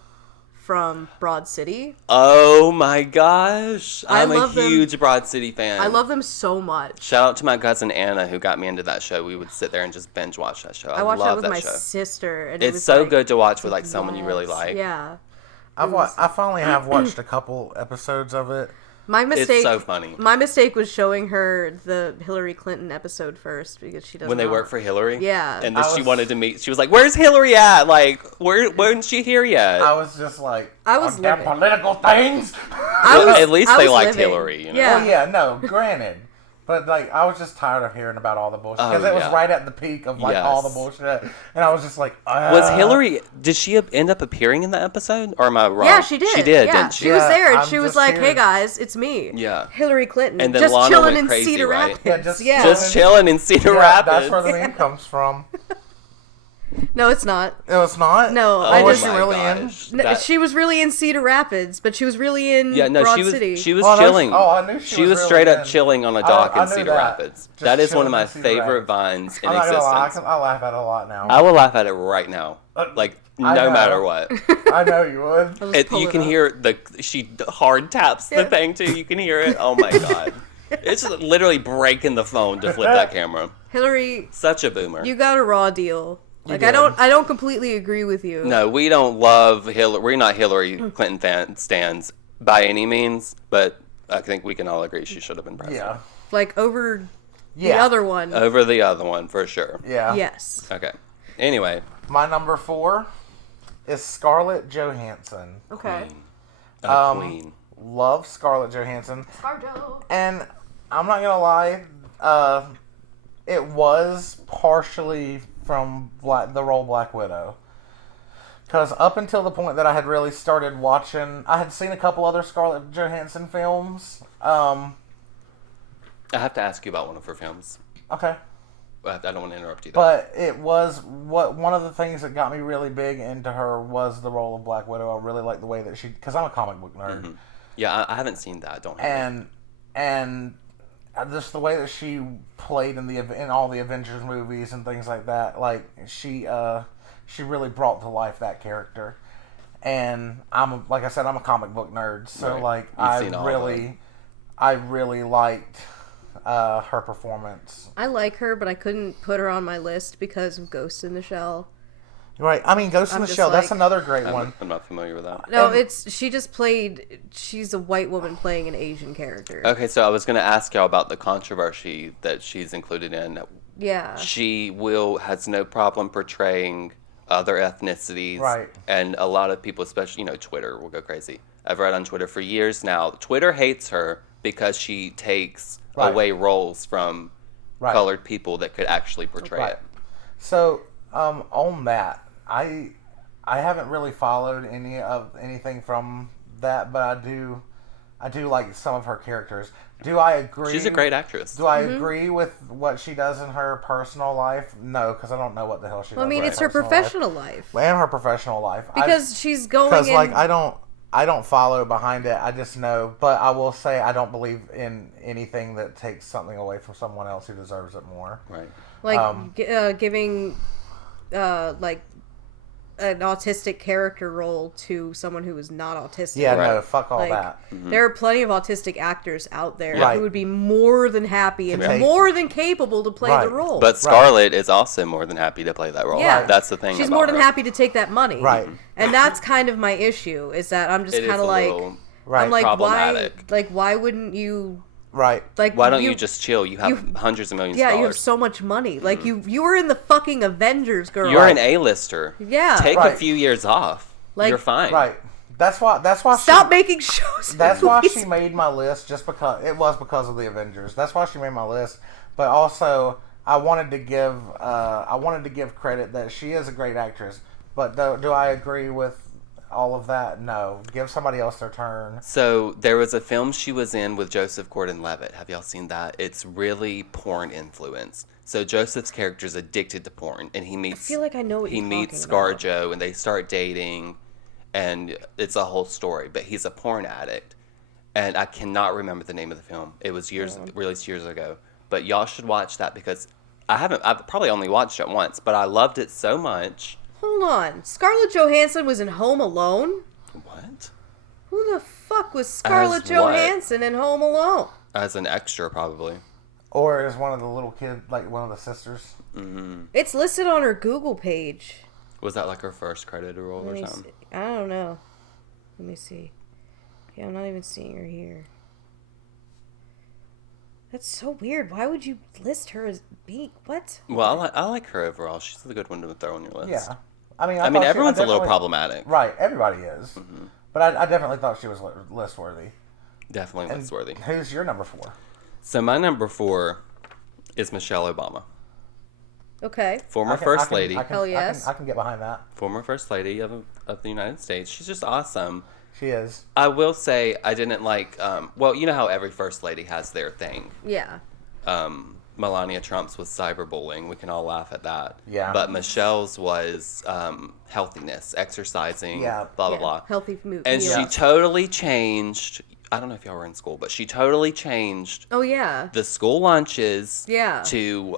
from Broad City. Oh my gosh. I I'm a love them. huge Broad City fan. I love them so much. Shout out to my cousin Anna who got me into that show. We would sit there and just binge watch that show. I watched that love with that my show. sister, and it It's was so like, good to watch with like someone you really yes, like. Yeah. I finally have watched a couple episodes of it. My mistake. so funny. My mistake was showing her the Hillary Clinton episode first because she doesn't. When they know. work for Hillary. Yeah. And then I she was- wanted to meet. She was like, "Where's Hillary at? Like, wasn't she here yet?" I was just like, I was on their living. political things. I was, At least I they was liked living. Hillary, you know? Yeah. Well, yeah, no, granted. But like, I was just tired of hearing about all the bullshit because Oh, it was yeah. right at the peak of like Yes. all the bullshit, and I was just like, Was Hillary? Did she end up appearing in the episode, or am I wrong? Yeah, she did. She did, Yeah, didn't she she? was Yeah, there, and I'm she was just like, here. "Hey guys, it's me, Yeah. Hillary Clinton, And then just Lana chilling went in crazy, Cedar right? Rapids." Yeah, just yeah. Just chilling in Cedar Yeah, Rapids. that's where the meme comes from. No, it's not. It was not. No, Oh I was just she my really gosh. No, That- she was really in Cedar Rapids, but she was really in Yeah, no, Broad she was City. she was Oh, I know chilling. she- oh, I knew she was really straight up in- chilling on a dock I in knew Cedar that. Rapids. Just That is one chilling of my in Cedar favorite Rapids. vines in I'm not gonna lie, existence. I laugh at it a lot now. I will laugh at it right now, like I no know. matter what. I know you would. I'll just pull You it can up. hear she hard taps the Yeah. thing too. You can hear it. Oh my god, it's literally breaking the phone to flip that camera. Hillary. Such a boomer. You got a raw deal. Like did. I don't completely agree with you. No, we don't love Hillary. We're not Hillary Clinton stands by any means, but I think we can all agree she should have been president. Yeah. Like over the Yeah. other one. Over the other one, for sure. Yeah. Yes. Okay. Anyway. My number 4 is Scarlett Johansson. Okay. Queen. Love Scarlett Johansson. Scarjo. And I'm not gonna lie, it was partially from the role Black Widow. Because up until the point that I had really started watching, I had seen a couple other Scarlett Johansson films. I have to ask you about one of her films. Okay. I don't want to interrupt you. But it was one of the things that got me really big into her was the role of Black Widow. I really like the way that she, because I'm a comic book nerd, Yeah, I haven't seen that. Don't have it. and just the way that she played in all the Avengers movies and things like that. Like she really brought to life that character. And like I said, I'm a comic book nerd, so Right. like You've seen all of them. I really liked her performance. I like her, but I couldn't put her on my list because of Ghost in the Shell. Right. I mean, Ghost in I'm the just Shell. That's like- another great one. I'm not familiar with that. No, And- she's a white woman playing an Asian character. Okay, so I was going to ask y'all about the controversy that she's included in. Yeah. She has no problem portraying other ethnicities. Right. And a lot of people, especially, Twitter will go crazy. I've read on Twitter for years now. Twitter hates her because she takes Right. away roles from Right. colored people that could actually portray Right. it. So, on that, I haven't really followed anything from that, but I do like some of her characters. Do I agree? She's a great actress. Do I agree with what she does in her personal life? No, because I don't know what the hell she does. Well, I mean, in it's her personal professional life. life. And her professional life. Because she's going Because in... like I don't follow behind it. I just know. But I will say I don't believe in anything that takes something away from someone else who deserves it more. Right. like giving like an autistic character role to someone who is not autistic. Yeah, no, Right. fuck all Like, that. there are plenty of autistic actors out there Right. who would be more than happy and take- more than capable to play the Right. role. But Scarlett is also more than happy to play that role. Yeah. That's the thing. She's about more than her. happy to take that money. Right. And that's kind of my issue, is that I'm just It is kind a of like, little Right. I'm like, problematic. why wouldn't you, Right. like, Why don't you just chill? You have hundreds of millions of yeah, dollars. you have so much money. Like, you were in the fucking Avengers, girl. You're an A-lister. Yeah. Take a Right. few years off. Like- You're fine. Right. That's why. Stop making shows. and That's why movies. she made my list, just because it was because of the Avengers. That's why she made my list. But also, I wanted to give credit that she is a great actress. But do I agree with all of that? No. Give somebody else their turn. So there was a film she was in with Joseph Gordon-Levitt. Have y'all seen that? It's really porn influenced. So Joseph's character's addicted to porn, and he meets. I feel like I know what he you're meets talking about. ScarJo, and they start dating, and it's a whole story. But he's a porn addict, and I cannot remember the name of the film. It was released years ago. But y'all should watch that because I've probably only watched it once, but I loved it so much. Hold on. Scarlett Johansson was in Home Alone? What? Who the fuck was Scarlett As what? Johansson in Home Alone? As an extra, probably. Or is one of the little kids, like one of the sisters? It's listed on her Google page. Was that like her first credited role Let or me something? see. I don't know. Let me see. Yeah, I'm not even seeing her here. That's so weird. Why would you list her as being... What? Well, I like her overall. She's a good one to throw on your list. Yeah. I mean, I mean, thought everyone's a little definitely- problematic. Right. Everybody is. But I definitely thought she was list worthy. Definitely list worthy. Who's your number 4? So my number 4 is Michelle Obama, Okay. former First Lady. Hell yes. I can get behind that. Former First Lady of the United States. She's just awesome. She is. I will say I didn't like, well, you know how every First Lady has their thing. Yeah. Melania Trump's was cyberbullying. We can all laugh at that. Yeah. But Michelle's was healthiness, exercising, Yeah. blah, blah, Yeah. blah. Healthy mood. And meals. she totally changed, I don't know if y'all were in school, but she totally changed Oh yeah. the school lunches Yeah. to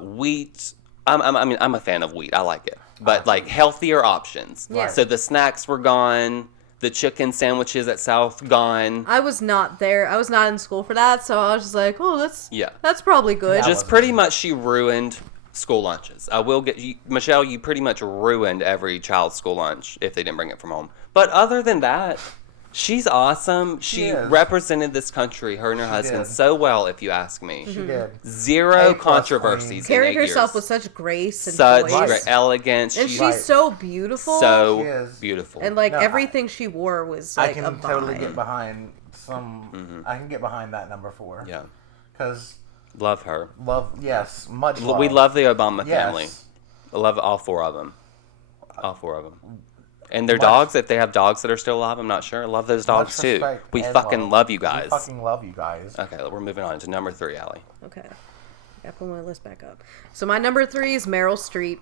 wheat. I'm a fan of wheat. I like it. But like healthier options. Yeah. So the snacks were gone. The chicken sandwiches at South gone. I was not there. I was not in school for that, so I was just like, oh, Yeah. that's probably good. Yeah. Just wasn't. pretty much she ruined school lunches. I will get you, Michelle, you pretty much ruined every child's school lunch if they didn't bring it from home. But other than that, she's awesome. She is. represented this country, her and her husband, did. so well, if you ask me. She did. Zero A-plus controversies. Carried in 8 herself years. with such grace and Such voice. great elegance. And She- she's Right. so beautiful. so She is. beautiful. and like No, everything she wore was I like can a vibe. totally get behind some. I can get behind that number 4. yeah, Because love her. love, yes, much love. We love the Obama Yes. family. I love all 4 of them. All 4 of them. And their Much- dogs, if they have dogs that are still alive, I'm not sure. I love those dogs Much too. respect We and fucking love you guys. We fucking love you guys. Okay, we're moving on to number 3, Allie. Okay. Gotta pull my list back up. So my number 3 is Meryl Streep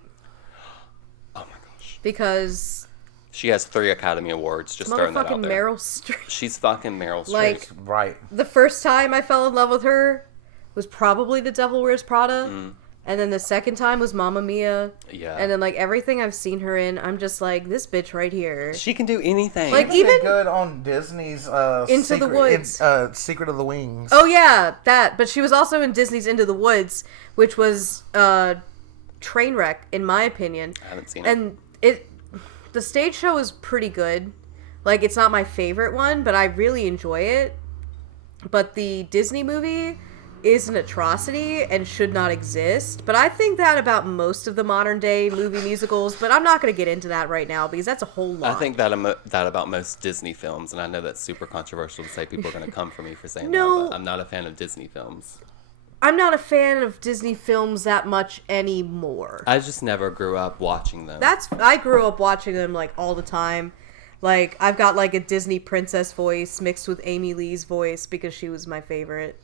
Oh my gosh. because She has 3 Academy Awards, just throwing that out motherfucking there. Meryl Streep. She's fucking Meryl Streep. Like- Right. The first time I fell in love with her was probably The Devil Wears Prada. And then the second time was Mamma Mia. Yeah. And then like everything I've seen her in, I'm just like, this bitch right here. She can do anything. Like, She even- did good on Disney's Into Secret, the Woods. Secret of the Wings. Oh yeah, that. But she was also in Disney's Into the Woods, which was train wreck in my opinion. I haven't seen it. And the stage show is pretty good. Like it's not my favorite one, but I really enjoy it. But the Disney movie is an atrocity and should not exist. But I think that about most of the modern day movie musicals, but I'm not going to get into that right now because that's a whole lot. I think that that about most Disney films, and I know that's super controversial to say. People are going to come for me for saying No. that, but I'm not a fan of Disney films. I'm not a fan of Disney films that much anymore. I just never grew up watching them. I grew up watching them like all the time. Like I've got like a Disney princess voice mixed with Amy Lee's voice because she was my favorite.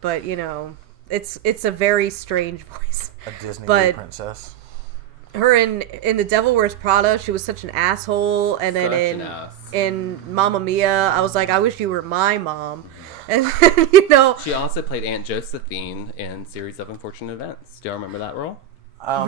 But you know, it's a very strange voice. A Disney But- princess. Her in The Devil Wears Prada, she was such an asshole, and then Such in an ass. in Mamma Mia, I was like, I wish you were my mom. And then, you know, She also played Aunt Josephine in Series of Unfortunate Events. Do y'all remember that role? I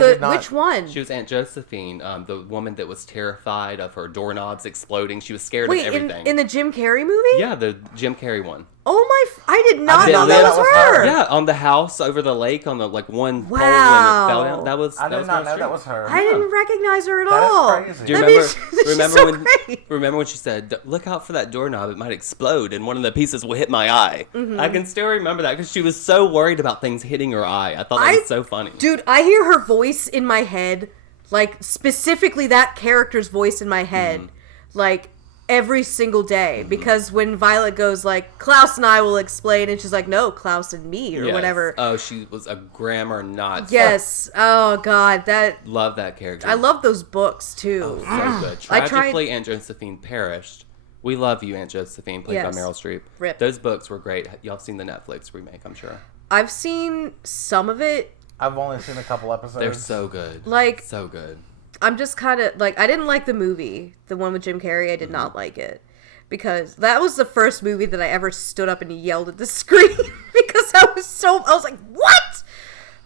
did not. which one? She was Aunt Josephine, the woman that was terrified of her doorknobs exploding. She was scared Wait, of everything. in the Jim Carrey movie? Yeah, the Jim Carrey one. Oh I did not didn't know know that that was was her. her. Yeah, on the house over the lake on the one pole and it Wow. fell down. That was I that did was not Meryl know Streep. that was her. I didn't recognize her at That is all. crazy. Do you That remember? means she's Remember so when? great. Remember when she said, "Look out for that doorknob; it might explode, and one of the pieces will hit my eye." Mm-hmm. I can still remember that because she was so worried about things hitting her eye. I thought that was so funny. Dude, I hear her voice in my head, like specifically that character's voice in my head, Mm-hmm. like every single day. Because when Violet goes like, Klaus and I will explain, and she's like, no, Klaus and me, or Yes. whatever. Oh, she was a grammar Nazi. Yes. Oh God, Love that character. I love those books too. Oh, so good. I tried- Tragically, Aunt Josephine perished. We love you, Aunt Josephine, played by Yes. Meryl Streep. Rip. Those books were great. Y'all seen the Netflix remake, I'm sure. I've seen some of it. I've only seen a couple episodes. They're so good. Like- so good. I'm just kind of like, I didn't like the movie, the one with Jim Carrey. I did not Mm-hmm. like it because that was the first movie that I ever stood up and yelled at the screen because I was like, what?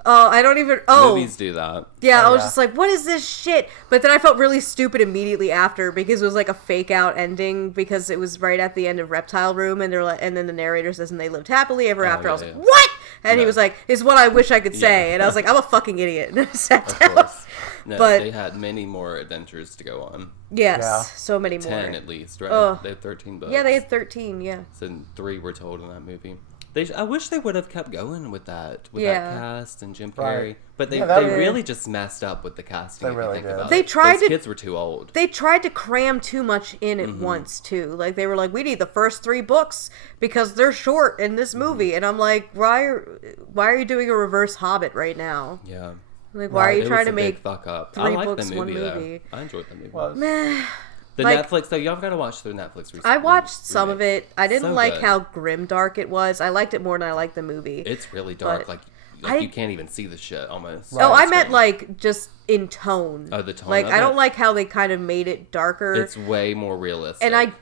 I don't even. Oh, Movies do that. yeah. Oh, I was yeah. just like, what is this shit? But then I felt really stupid immediately after because it was like a fake out ending because it was right at the end of Reptile Room, and they're like, and then the narrator says, and they lived happily ever after. I was yeah, like, yeah. what? And he No. was like, is what I wish I could say. Yeah. And I was like, I'm a fucking idiot. And I sat Of down. course. No, But- they had many more adventures to go on. Yes, Yeah. so many more. 10 at least, right? Ugh. They had 13 books. Yeah, they had 13. Yeah. So 3 were told in that movie. I wish they would have kept going with that Yeah. cast and Jim Right. Carrey, but they Yeah, that they would- really just messed up with the casting. They if really you think did. about They it. tried Those to- kids were too old. They tried to cram too much in at once too. Like they were like, we need the first 3 books because they're short in this movie, and I'm like, why are you doing a reverse Hobbit right now? Yeah. Like, why are Right. you It trying was to a make big fuck up. 3 I like books, the one movie movie? though. I enjoyed the movie. Was. Meh. The Like- Netflix though, y'all gotta watch the Netflix. I watched some of it. I didn't So like good. how grimdark it was. I liked it more than I liked the movie. It's really dark. But Like I- you can't even see the shit almost. Oh, I It's meant screen. like just in tone. Oh, the tone Like of I don't it? like how they kind of made it darker. It's way more realistic. and I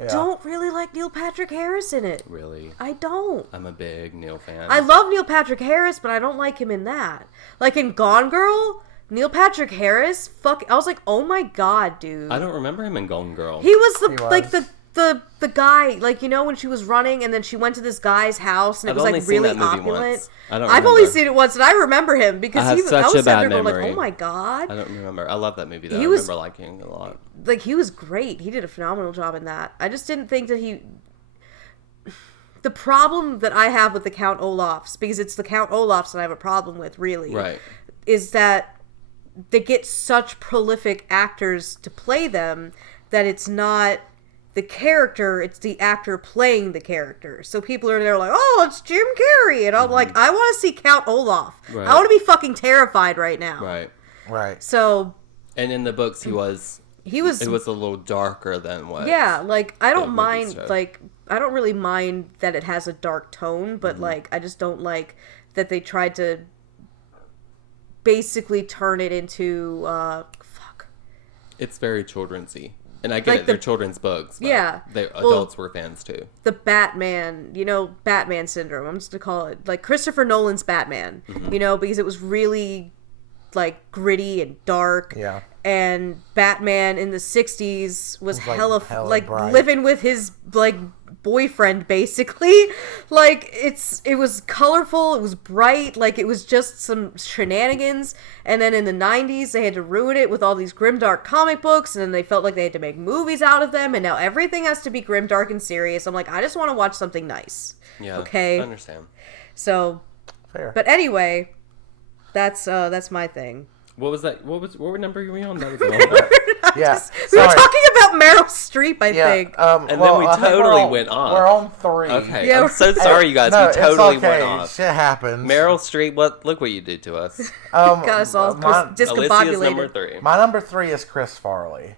Yeah. don't really like Neil Patrick Harris in it. really. I don't. I'm a big Neil fan. I love Neil Patrick Harris, but I don't like him in that. Like in Gone Girl, Neil Patrick Harris, I was like, oh my god, dude. I don't remember him in Golden Girl. He was He like was. the guy, like, you know, when she was running and then she went to this guy's house and it I've was only like seen really that movie opulent. once. I don't I've only remember. seen it once and I remember him because I have I such was a sitting bad there going like, memory. oh my god. I don't remember. I love that movie though. He I was- remember liking it a lot. Like he was great. He did a phenomenal job in that. I just didn't think that the problem that I have with the Count Olafs, because it's the Count Olafs that I have a problem with, really, Right. is that they get such prolific actors to play them that it's not the character, it's the actor playing the character. So people are there like, oh, it's Jim Carrey. And I'm like, I want to see Count Olaf. Right. I want to be fucking terrified right now. Right. Right. So And in the books, it was he was, a little darker than what. yeah, like, I don't the mind, movies show. like, I don't really mind that it has a dark tone, but, like, I just don't like that they tried to basically turn it into, It's very children's-y. And I get Like it, they're the- children's books. But Yeah. adults were fans too. the Batman, you know, Batman syndrome. I'm just gonna call it like Christopher Nolan's Batman, you know, because it was really like gritty and dark. Yeah. And Batman in the 60s was like, hella hella bright. living with his like boyfriend basically. Like it was colorful, it was bright, like it was just some shenanigans. And then in the 90s they had to ruin it with all these grimdark comic books, and then they felt like they had to make movies out of them, and now everything has to be grimdark and serious. I'm like, I just want to watch something nice. Yeah. Okay. I understand. So, Fair. but anyway, that's my thing. What was that? What number were we on? That was a long one. Yeah. We were Sorry. talking about Meryl Streep, I Yeah. think. And then we I think totally we're went off. We're on 3. Okay. Yeah, I'm so sorry, you guys. No, we totally it's okay. went off. Shit happens. Meryl Streep, look what you did to us. Um, Got us all my, Alicia's discombobulated. number 3. my number 3 is Chris Farley.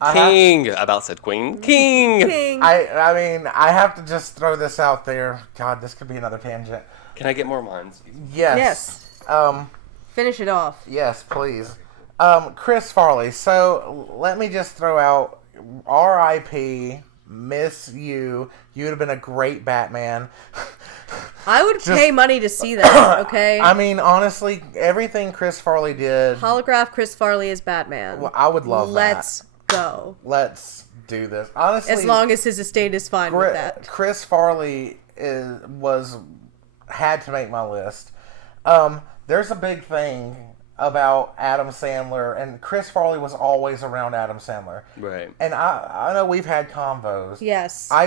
I have- King. About said queen. King. King. I mean, I have to just throw this out there. God, this could be another tangent. Can I get more wines? Yes. Yes. Finish it off. Yes, please. Chris Farley. So let me just throw out R.I.P. Miss you. You'd have been a great Batman. I would pay money to see that, okay? I mean, honestly, everything Chris Farley did, Holograph Chris Farley as Batman. well, I would love Let's go. Let's do this. Honestly, As long as his estate is fine with that. Chris Farley had to make my list. There's a big thing about Adam Sandler, and Chris Farley was always around Adam Sandler. Right. And I know we've had convos. Yes. I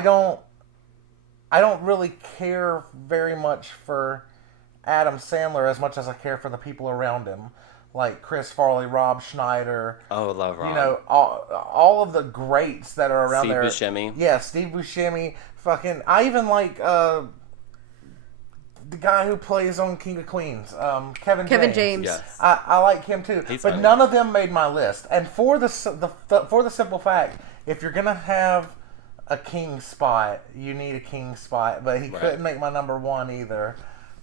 don't really care very much for Adam Sandler as much as I care for the people around him, like Chris Farley, Rob Schneider. Oh, love Rob. You know, all of the greats that are around Steve there. Buscemi. Yeah, Steve Buscemi. Fucking, I even like the guy who plays on King of Queens, Kevin James. Yes. I like him too, He's but funny. none of them made my list. And for the simple fact, if you're gonna have a king spot, you need a king spot. But he Right. couldn't make my number 1 either,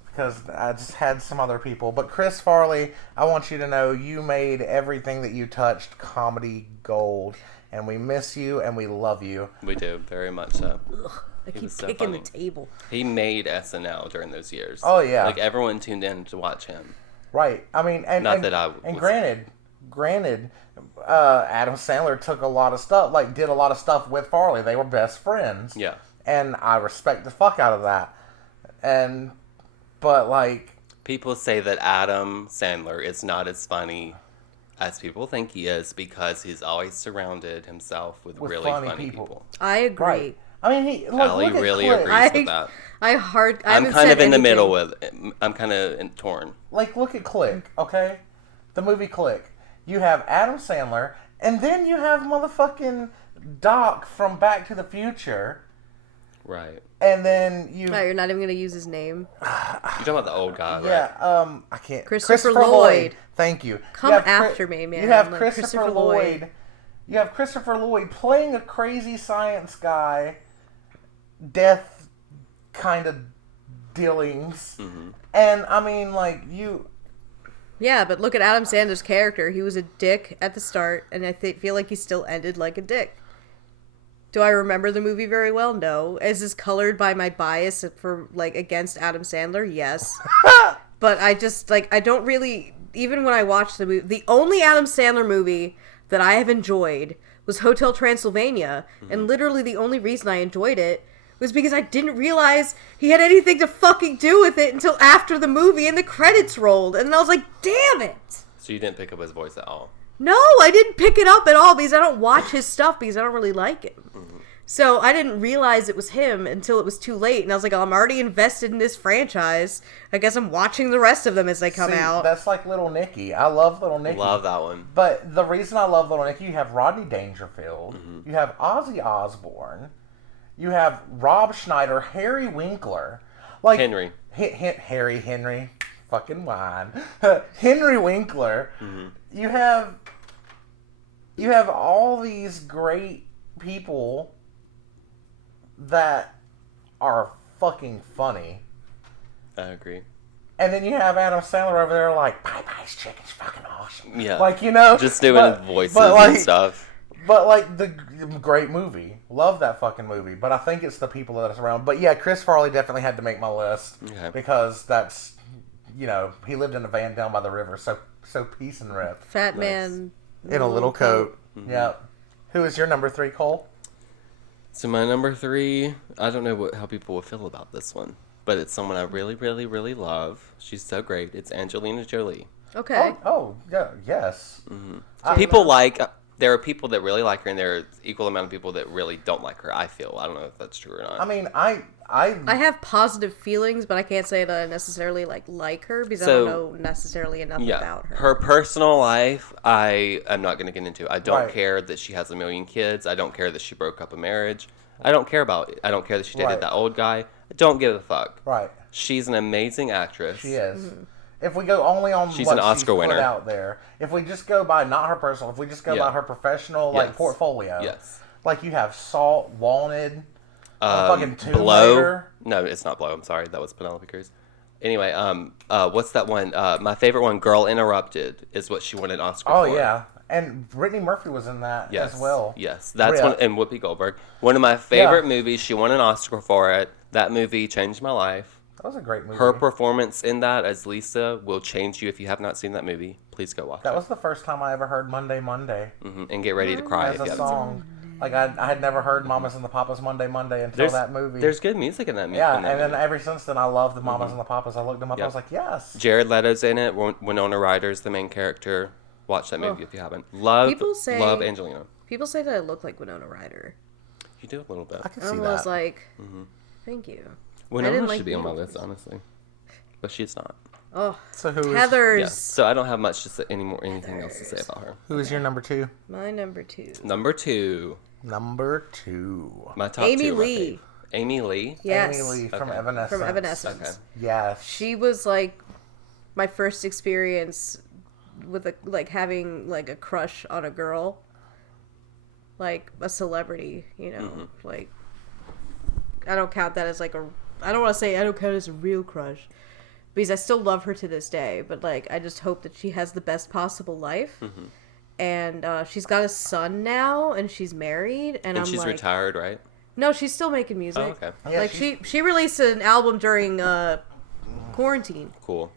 because I just had some other people. But Chris Farley, I want you to know you made everything that you touched comedy gold, and we miss you and we love you. We do, very much so. I keep was so kicking funny. the table. He made SNL during those years. Oh, yeah. Like everyone tuned in to watch him. Right. I mean, and Not and, that I and was- granted, Adam Sandler took a lot of stuff, like did a lot of stuff with Farley. They were best friends. Yeah. And I respect the fuck out of that. But like, People say that Adam Sandler is not as funny as people think he is because he's always surrounded himself with really funny funny people. people. I agree. right. I mean, Allie look at really Click. agrees with that. I'm I'm kind of in the middle with it. I'm kind of torn. Like, look at Click, okay? The movie Click. You have Adam Sandler, and then you have motherfucking Doc from Back to the Future. Right. And then you... Oh, you're not even going to use his name? You're talking about the old guy, right? Yeah, I can't... Christopher Lloyd. Thank you. Come after me, man. You have Like, Christopher Lloyd. You have Christopher Lloyd playing a crazy science guy, death kind of dealings. Mm-hmm. And, I mean, like, you... Yeah, but look at Adam Sandler's character. He was a dick at the start, and I feel like he still ended like a dick. Do I remember the movie very well? No. Is this colored by my bias for, like, against Adam Sandler? Yes. But I just, like, I don't really... Even when I watched the movie... The only Adam Sandler movie that I have enjoyed was Hotel Transylvania, and literally the only reason I enjoyed it was because I didn't realize he had anything to fucking do with it until after the movie and the credits rolled. And I was like, damn it! So you didn't pick up his voice at all? No, I didn't pick it up at all because I don't watch his stuff because I don't really like him. Mm-hmm. So I didn't realize it was him until it was too late. And I was like, oh, I'm already invested in this franchise. I guess I'm watching the rest of them as they come out. That's like Little Nicky. I love Little Nicky. Love that one. But the reason I love Little Nicky, you have Rodney Dangerfield. You have Ozzy Osbourne. You have Rob Schneider, Harry Winkler. Like Henry. Harry Henry. Fucking wine. Henry Winkler. You have all these great people that are fucking funny. I agree. And then you have Adam Sandler over there like, Popeye's chicken's fucking awesome. Yeah. Like, you know. Just doing voices like, and stuff. But, like, the great movie. Love that fucking movie. But I think it's the people that are around. But, yeah, Chris Farley definitely had to make my list. Okay. Because that's, you know, he lived in a van down by the river. So peace and rip. Fat man. In a little coat. Yep. Who is your number 3, Cole? So my number 3, I don't know how people will feel about this one. But it's someone I really, really, really love. She's so great. It's Angelina Jolie. Okay. Oh yeah, yes. There are people that really like her, and there are equal amount of people that really don't like her, I feel. I don't know if that's true or not. I mean, I have positive feelings, but I can't say that I necessarily like her because I don't know necessarily enough about her. Her personal life, I am not going to get into. I don't Right. care that she has a million kids. I don't care that she broke up a marriage. I don't care about it. I don't care that she dated Right. that old guy. I don't give a fuck. right. She's an amazing actress. She is. If we go only on She's what an Oscar she's winner. put out there, if we just go by not her personal, if we just go Yeah. by her professional like Yes. portfolio, Yes. like you have Salt, Wanted, fucking Tomb Blow. Raider. No, it's not Blow. I'm sorry. That was Penelope Cruz. Anyway, what's that one? My favorite one, Girl Interrupted, is what she won an Oscar Oh for. yeah, and Brittany Murphy was in that Yes. as well. Yes, that's Yeah. one, and Whoopi Goldberg. One of my favorite movies. She won an Oscar for it. That movie changed my life. That was a great movie. Her performance in that as Lisa will change you. If you have not seen that movie, please go watch That it. was the first time I ever heard Monday Monday And get ready to cry as if a you haven't seen song. Like I had never heard Mamas and the Papas Monday Monday until There's- that movie. There's good music in that movie. yeah, and then ever since then I love the Mamas and the Papas. I looked them up. Yep. I was like, yes. Jared Leto's in it. Winona Ryder's the main character. Watch that movie if you haven't. Love Angelina. People say that I look like Winona Ryder. You do a little bit. I can I see was that. like, thank you. Winona didn't should like be on my the list, honestly, but she's not. Oh, So who is Heather's Yeah. So I don't have much to say anything else to say about her. who is your number 2? my number 2. Number 2, Number 2. my top Amy 2. Are my Lee. fave. Amy Lee. Yes. Amy Lee from Okay. Evanescence. From Evanescence. Okay. Yes. She was like my first experience with having like a crush on a girl, like a celebrity, you know. Like I don't count that as I don't want to say I don't count it as a real crush because I still love her to this day, but like I just hope that she has the best possible life. And she's got a son now, and she's married, and I'm she's like, retired, right? no, she's still making music. Oh, okay. Yeah, Like she released an album during quarantine. Cool.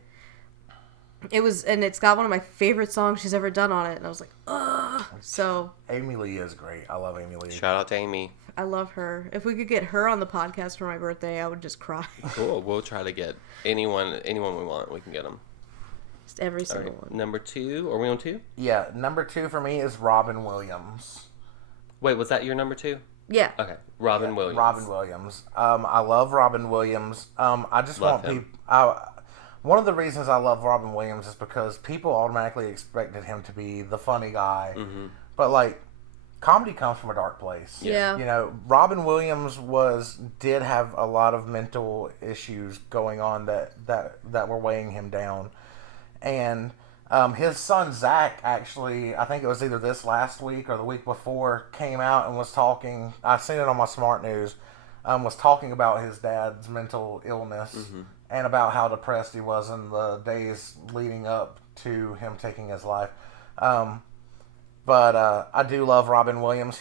And it's got one of my favorite songs she's ever done on it, and I was like, ugh. So Amy Lee is great. I love Amy Lee. Shout out to Amy. I love her. If we could get her on the podcast for my birthday, I would just cry. Cool. We'll try to get anyone we want. We can get them. Just every All single right. one. Number 2. Are we on 2? Yeah, number 2 for me is Robin Williams. Wait, was that your number 2? Yeah. Okay, Robin Williams. Robin Williams. I love Robin Williams. I just Love want him. people. One of the reasons I love Robin Williams is because people automatically expected him to be the funny guy, but like, comedy comes from a dark place. Yeah. You know, Robin Williams did have a lot of mental issues going on that were weighing him down, and his son Zach, actually, I think it was either this last week or the week before, came out and was talking. I seen it on my Smart News. Was talking about his dad's mental illness and about how depressed he was in the days leading up to him taking his life. But I do love Robin Williams.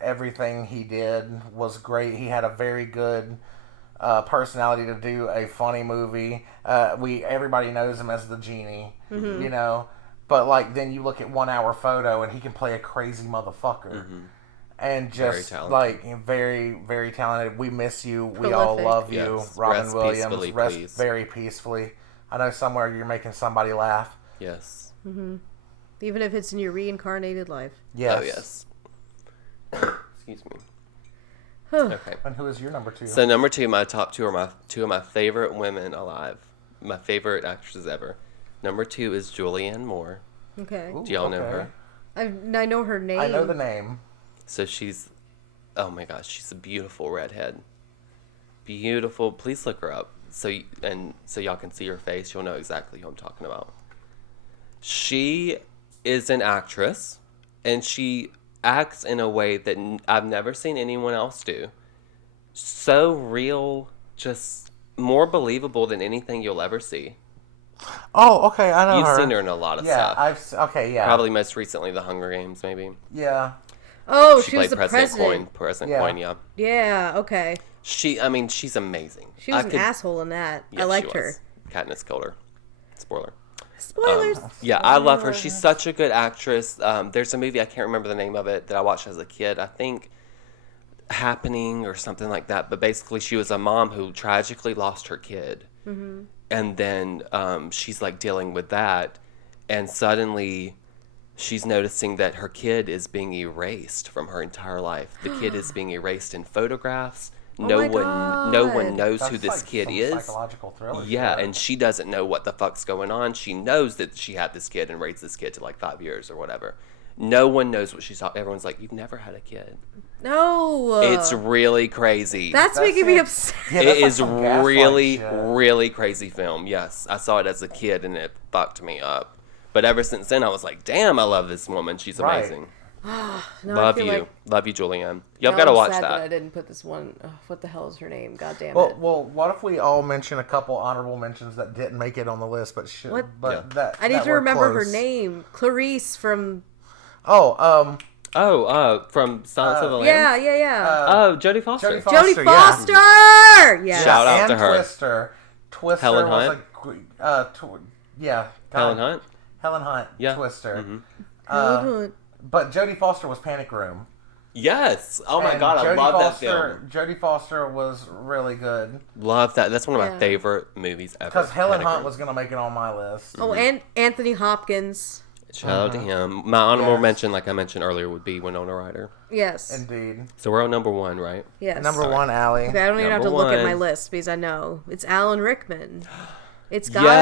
Everything he did was great. He had a very good personality to do a funny movie. Everybody knows him as the genie, you know. But like, then you look at 1 Hour Photo, and he can play a crazy motherfucker, and just Very like very, very talented. We miss you. We all Prolific. love you, Yes. Robin Rest Williams. peacefully, Rest please. very peacefully. I know somewhere you're making somebody laugh. Yes. Even if it's in your reincarnated life. Yes. Oh yes. Excuse me. Huh. Okay. And who is your number two? So number two, my top two are two of my favorite women alive. My favorite actresses ever. Number two is Julianne Moore. Okay. Ooh, Do y'all know okay. her? I know her name. I know the name. So she's, oh my gosh, she's a beautiful redhead. Beautiful. Please look her up. So y'all can see her face. You'll know exactly who I'm talking about. She is an actress, and she acts in a way that I've never seen anyone else do. So real, just more believable than anything you'll ever see. Oh, okay, I know You've her. seen her in a lot of Yeah, stuff. okay, yeah. Probably most recently The Hunger Games, maybe. Yeah. Oh, She she was played the President president. Coin. President Yeah. Coin, yeah. Yeah. Okay. She's amazing. She was an asshole in that. Yeah, I liked she her. was. Katniss killed her. Spoiler. Spoilers. Yeah, I love her. She's such a good actress. There's a movie, I can't remember the name of it, that I watched as a kid. I think Happening or something like that. But basically, she was a mom who tragically lost her kid. And then she's like dealing with that. And suddenly she's noticing that her kid is being erased from her entire life. The kid is being erased in photographs. No my one knows That's who this like kid some is. psychological thriller. Yeah, shit. and she doesn't know what the fuck's going on. She knows that she had this kid and raised this kid to like 5 years or whatever. No one knows what she's talking. Everyone's like, "You've never had a kid." No. It's really crazy. That's making me it. upset. Yeah, It that's like is some gaslight really, shit. really crazy film. Yes, I saw it as a kid and it fucked me up. But ever since then, I was like, "Damn, I love this woman. She's Right. amazing." No, Love I feel you, like, love you, Julianne. Y'all now gotta I'm watch sad I that. didn't put this one. What the hell is her name? God damn Well, it. what if we all mention a couple honorable mentions that didn't make it on the list, but should? What? But Yeah. that I need that to were remember her close. name. Clarice from. Oh, From Silence of the Lambs. Yeah. Oh, Jodie Foster. Jodie Foster. Jodie yeah. Foster. Yeah. Shout out and to her. Twister. Twister Helen was Hunt? yeah. Helen God. Hunt. Helen Hunt. Yeah. Twister. Mhm. Helen Hunt. But Jodie Foster was Panic Room. Yes. Oh my And god, I Jodie love that Foster, film. Jodie Foster was really good Love that. That's one of my Yeah. favorite movies ever. because Helen Panic Hunt Room. was gonna make it on my list. Oh, and Anthony Hopkins. Shout out to him. My honorable Yes. mention, like I mentioned earlier, would be Winona Ryder. Yes. Indeed. So we're on number one, right? Yes. Number one, Allie. Okay, I don't even have to Number look at my one. list because I know it's Alan Rickman. It's gotta be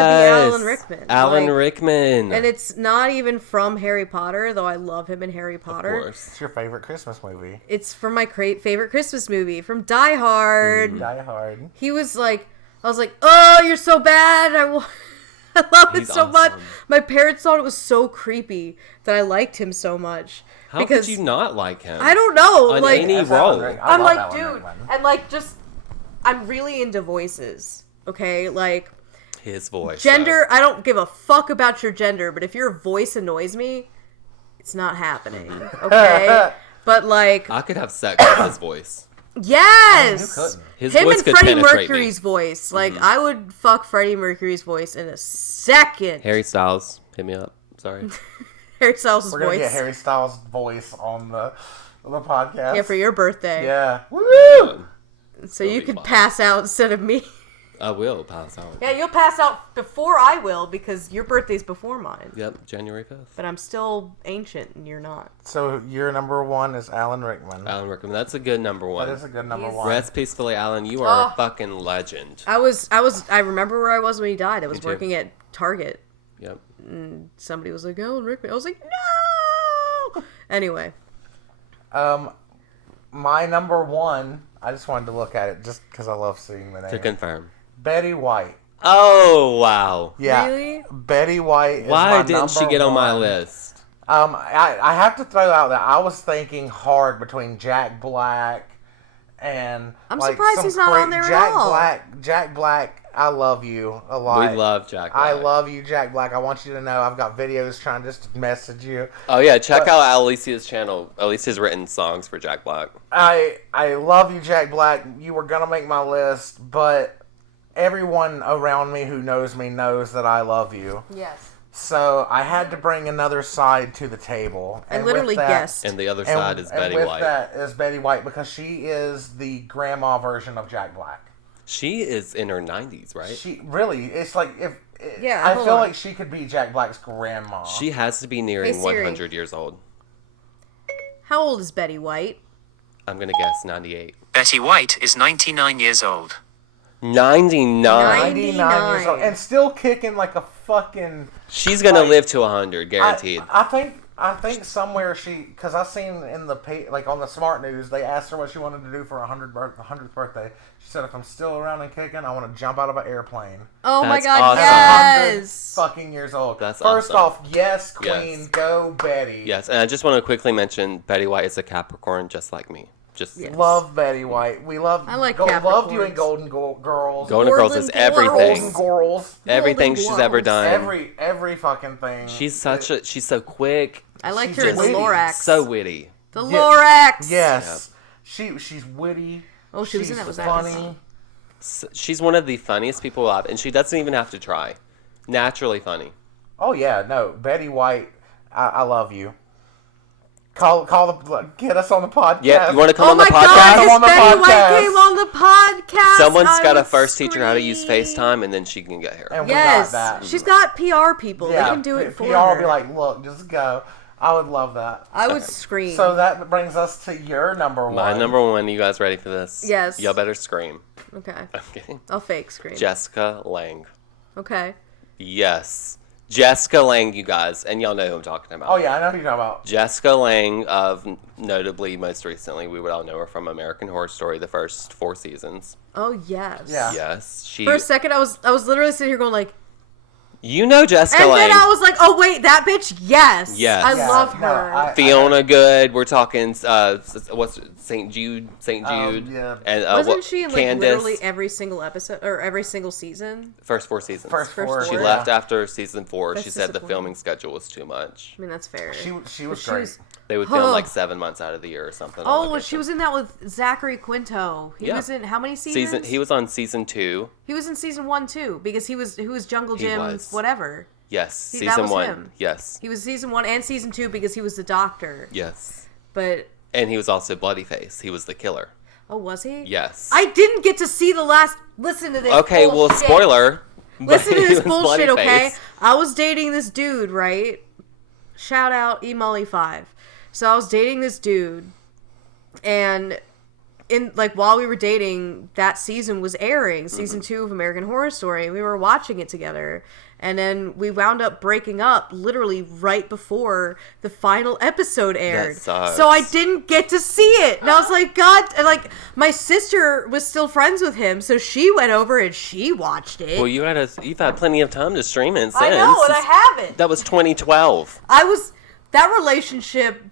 Alan Rickman. Alan Like, Rickman. And it's not even from Harry Potter, though I love him in Harry of Potter. course. What's your favorite Christmas movie? It's from my favorite Christmas movie, from Die Hard. Die Hard. He was like, I was like, oh, you're so bad. I love it He's so much. awesome. My parents thought it was so creepy that I liked him so much. How because could you not like him? I don't know. On like, any That's role. Alan Rickman. I I'm love like, Alan dude, Rickman. and like, just, I'm really into voices. Okay, like His voice. gender. I don't give a fuck about your gender, but if your voice annoys me, it's not happening. Okay, but like, though. I could have sex with his voice. yes, Who couldn't? His him voice and could Freddie penetrate Mercury's me. voice. Like, I would fuck Freddie Mercury's voice in a second. Harry Styles, hit me up. Sorry. Harry Styles' We're gonna voice. get Harry Styles' voice on the podcast. Yeah, for your birthday. Yeah. Woo! So That'll you be could fun. pass out instead of me. I will pass out. Yeah, you'll pass out before I will because your birthday's before mine. Yep, January 5th. But I'm still ancient and you're not. So your number one is Alan Rickman. Alan Rickman. That's a good number one. That is a good number He's- one. Rest peacefully, Alan. You are a Oh. fucking legend. I remember where I was when he died. I was too. working at Target. Yep. Somebody was like, Alan Rickman. I was like, no! Anyway. My number one, I just wanted to look at it just because I love seeing the name. To confirm. Betty White. Oh, wow. Yeah. Really? Betty White is Why my didn't she number get on my one. list? I have to throw out that I was thinking hard between Jack Black and I'm surprised he's not on there at all. Jack Black, I love you a lot. We love Jack Black. I love you, Jack Black. I want you to know I've got videos trying just to message you. Oh, yeah. Check out Alyssiah's channel. Alyssiah's written songs for Jack Black. I love you, Jack Black. You were gonna make my list, but everyone around me who knows me knows that I love you. Yes. So I had to bring another side to the table. I with literally that- guessed. And the other side is Betty with White. that is Betty White because she is the grandma version of Jack Black. She is in her 90s, right? She really, it's like Yeah, I hold feel on. like she could be Jack Black's grandma. She has to be nearing Hey, Siri. 100 years old. How old is Betty White? I'm going to guess 98. Betty White is 99 years old. 99? 99 years old and still kicking like a fucking. She's going to Like, live to 100, guaranteed. I think somewhere because I seen in the like on the Smart News they asked her what she wanted to do for her 100th birthday. She said, "If I'm still around and kicking, I want to jump out of an airplane." Oh my That's god, awesome. yes! 100 fucking years old. That's First awesome. off, yes, Queen, Yes. go Betty. Yes, and I just want to quickly mention Betty White is a Capricorn just like me. Just Yes. Love Betty White. We love. I like loved you in Capricorns. Golden Girls. Golden Girls is Golden Globes. everything. Golden Girls. Everything Golden she's ever Globes. done. Every fucking thing. She's so quick. I liked She's her in the witty. Lorax. So witty. The Yeah. Lorax! Yes. She's witty. Oh, she was in she's that. Was funny. She's one of the funniest people alive, and she doesn't even have to try. Naturally funny. Oh yeah, no, Betty White. I love you. Get us on the podcast. Yeah, you want to come Oh on the my podcast? god, Come his on the Betty White podcast. came on the podcast! Someone's I got to would first teach her how to use scream. FaceTime, and then she can get here. And Yes, we got that. she's got PR people. Yeah, They can do it for PR her. will be like, look, just go. I would love that. I would scream. So that brings us to your number one. My number one. You guys ready for this? Yes. Y'all better scream. Okay. I'm kidding. I'll fake scream. Jessica Lange. Okay. Yes. Jessica Lange, you guys. And y'all know who I'm talking about. Oh yeah, I know who you're talking about. Jessica Lange, notably, most recently, we would all know her from American Horror Story, the first 4 seasons. Oh yes. Yeah. Yes. She. For a second, I was literally sitting here going like, You know Jessica and Lange. then I was like, oh wait, that bitch. Yes. Yes. I Yeah, love no, her. Fiona Good. We're talking. What's St. Jude? St. Jude. Yeah. And Wasn't she in like Candace? literally every single episode or every single season? First 4 seasons. First four. She four. left after season 4. That's She said the disappointing. filming schedule was too much. I mean, that's fair. She was She great. was- They would film Huh. like 7 months out of the year or something. Oh, on well, she was in that with Zachary Quinto. He Yeah. was in how many seasons? He was on season 2. He was in season 1 too because he was Jungle He Jim was. whatever. Yes, that season was 1. him. Yes, He was season 1 and season 2 because he was the doctor. yes. But And he was also Bloodyface. He was the killer. oh, was he? Yes. I didn't get to see the last. Listen to this. Okay, well, bullshit. spoiler. but Listen to he this was bullshit, okay? Bloodyface. I was dating this dude, right? Shout out eMolly5. So I was dating this dude, and in like while we were dating, that season was airing, season 2 of American Horror Story. We were watching it together, and then we wound up breaking up literally right before the final episode aired. sucks. So I didn't get to see it, and I was like, God! And like my sister was still friends with him, so she went over and she watched it. Well, you've had plenty of time to stream it since. I know, and I haven't. That was 2012. That relationship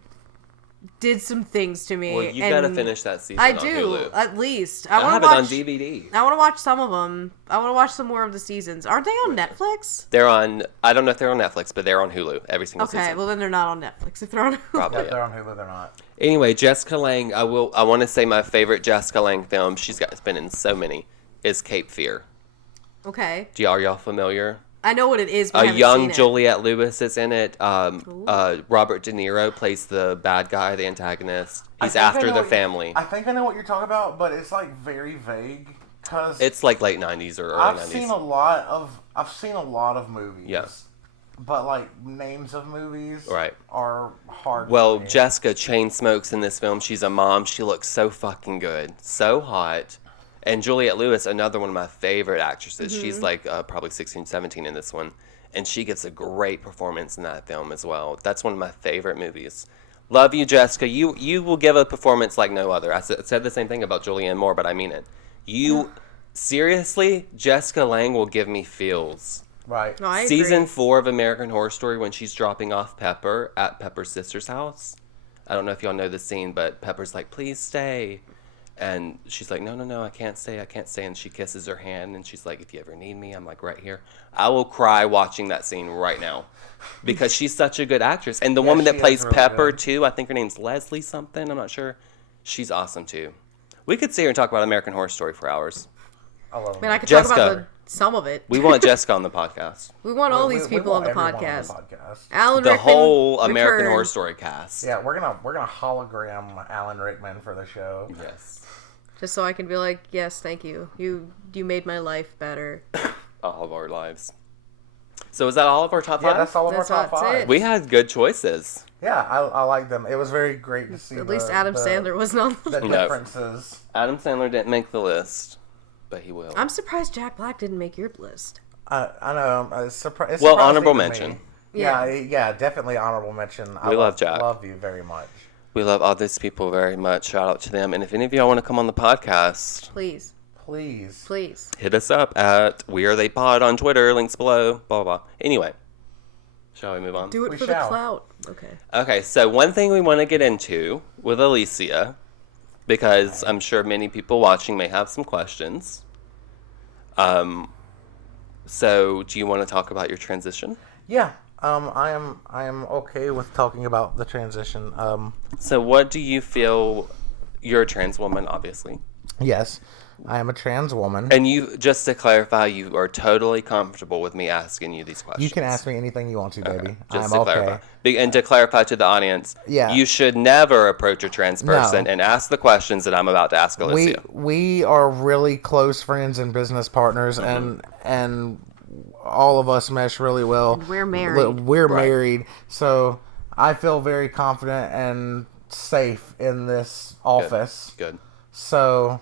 did some things to me. Well, you and gotta finish that season I on do, Hulu. at least. I want have to it watch on DVD. I want to watch some of them. I want to watch some more of the seasons. Aren't they on Netflix? They're on. I don't know if they're on Netflix, but they're on Hulu every single Okay, season. well then they're not on Netflix. If they're on Hulu. Probably. If Yeah. they're on Hulu, they're not. Anyway, Jessica Lange. I want to say my favorite Jessica Lange film. She's been in so many. Is Cape Fear. Okay, Are y'all familiar? I know what it is. But I A haven't young seen it. Juliette Lewis is in it. Robert De Niro plays the bad guy, the antagonist. He's I think I after know the what- family. I think I know what you're talking about, but it's like very vague. Because It's like late 90s or early I've 90s. seen a lot of movies. Yeah. But like names of movies Right. are hard. Well, for me. Jessica chain smokes in this film. She's a mom. She looks so fucking good. So hot. And Juliette Lewis, another one of my favorite actresses. She's like probably 16, 17 in this one. And she gives a great performance in that film as well. That's one of my favorite movies. Love you, Jessica. You will give a performance like no other. I said the same thing about Julianne Moore, but I mean it. Seriously, Jessica Lange will give me feels. Right. No, I Season agree. 4 of American Horror Story, when she's dropping off Pepper at Pepper's sister's house. I don't know if y'all know the scene, but Pepper's like, please stay. And she's like, no, I can't stay. And she kisses her hand, and she's like, if you ever need me, I'm like right here. I will cry watching that scene right now because she's such a good actress. And the woman she that is plays really Pepper, good. too, I think her name's Leslie something. I'm not sure. She's awesome, too. We could sit here and talk about American Horror Story for hours. I love I mean, I could Jessica. talk about some of it. We want Jessica on the podcast. We want all We- these we people on want the everyone podcast. podcast. Alan The Rickman whole American returned. Horror Story cast. Yeah, we're gonna hologram Alan Rickman for the show. Yes. Just so I can be like, yes, thank you. You made my life better. All of our lives. So is that all of our top Yeah, five? that's all of That's our top it. five. We had good choices. Yeah, I like them. It was very great to see. At least Adam Sandler wasn't on The the No. differences. Adam Sandler didn't make the list, but he will. I'm surprised Jack Black didn't make your list. I know. It's it's Well, surprising honorable to me. mention. Yeah, definitely honorable mention. We love Jack. Love you very much. We love all these people very much. Shout out to them. And if any of y'all want to come on the podcast, Please, Please. please. hit us up at We Are They Pod on Twitter. Links below. Blah, blah, blah. Anyway, shall we move on? Do it We for shall. the clout. Okay. Okay, so one thing we want to get into with Alyssiah, because I'm sure many people watching may have some questions. So do you want to talk about your transition? Yeah. I am okay with talking about the transition. So what do you feel? You're a trans woman, obviously. Yes, I am a trans woman. And you, just to clarify, you are totally comfortable with me asking you these questions. You can ask me anything you want to, baby. Just I'm to okay. clarify. And to clarify to the audience, Yeah. you should never approach a trans person No. and ask the questions that I'm about to ask Alyssiah. We are really close friends and business partners, and all of us mesh really well. We're married. We're Right. married, so I feel very confident and safe in this office. Good. So,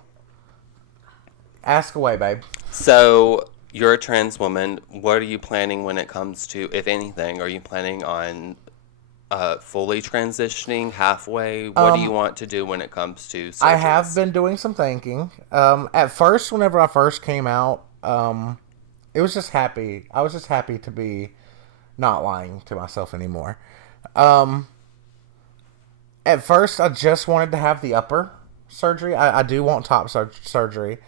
ask away, babe. So you're a trans woman. What are you planning when it comes to, if anything, are you planning on fully transitioning, halfway? What do you want to do when it comes to surgeries? I have been doing some thinking. At first, whenever I first came out, it was just happy. I was just happy to be not lying to myself anymore. At first, I just wanted to have the upper surgery. I do want top surgery.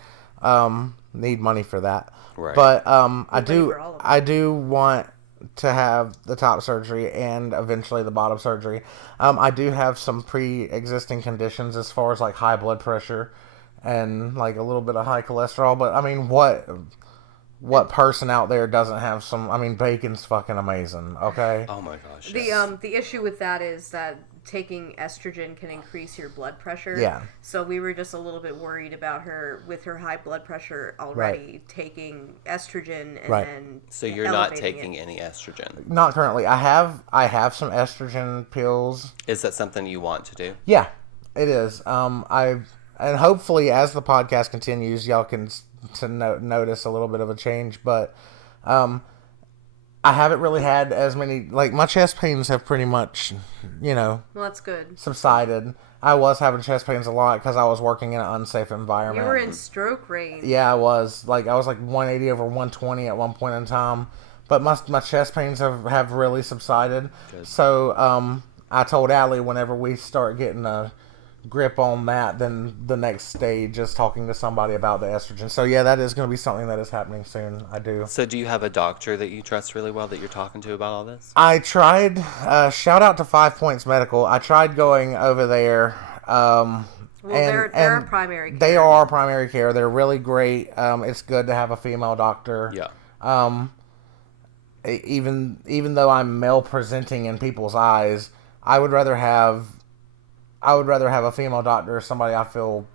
Need money for that. Right. But I money do for all of it. I do want to have the top surgery and eventually the bottom surgery. I do have some pre-existing conditions as far as like high blood pressure and like a little bit of high cholesterol. But I mean, what person out there doesn't have some? I mean, bacon's fucking amazing. Okay. Oh my gosh. The issue with that is that taking estrogen can increase your blood pressure. Yeah. So we were just a little bit worried about her with her high blood pressure already taking estrogen and Right. then So you're not elevating taking it. any estrogen. Not currently. I have some estrogen pills. Is that something you want to do? Yeah, it is. And hopefully as the podcast continues, y'all can notice a little bit of a change. But I haven't really had as many, like my chest pains have pretty much, Well, that's good. subsided. I was having chest pains a lot because I was working in an unsafe environment. You were in stroke range. Yeah, I was like 180 over 120 at one point in time, but my chest pains have really subsided. Good. So I told Allie whenever we start getting a grip on that, then the next stage is talking to somebody about the estrogen. So yeah, that is going to be something that is happening soon. I do. So do you have a doctor that you trust really well that you're talking to about all this? I tried. Shout out to 5 Points Medical. I tried going over there. Well, they're a primary care. They are primary care. They're really great. It's good to have a female doctor. Yeah. Even though I'm male presenting in people's eyes, I would rather have a female doctor, somebody I feel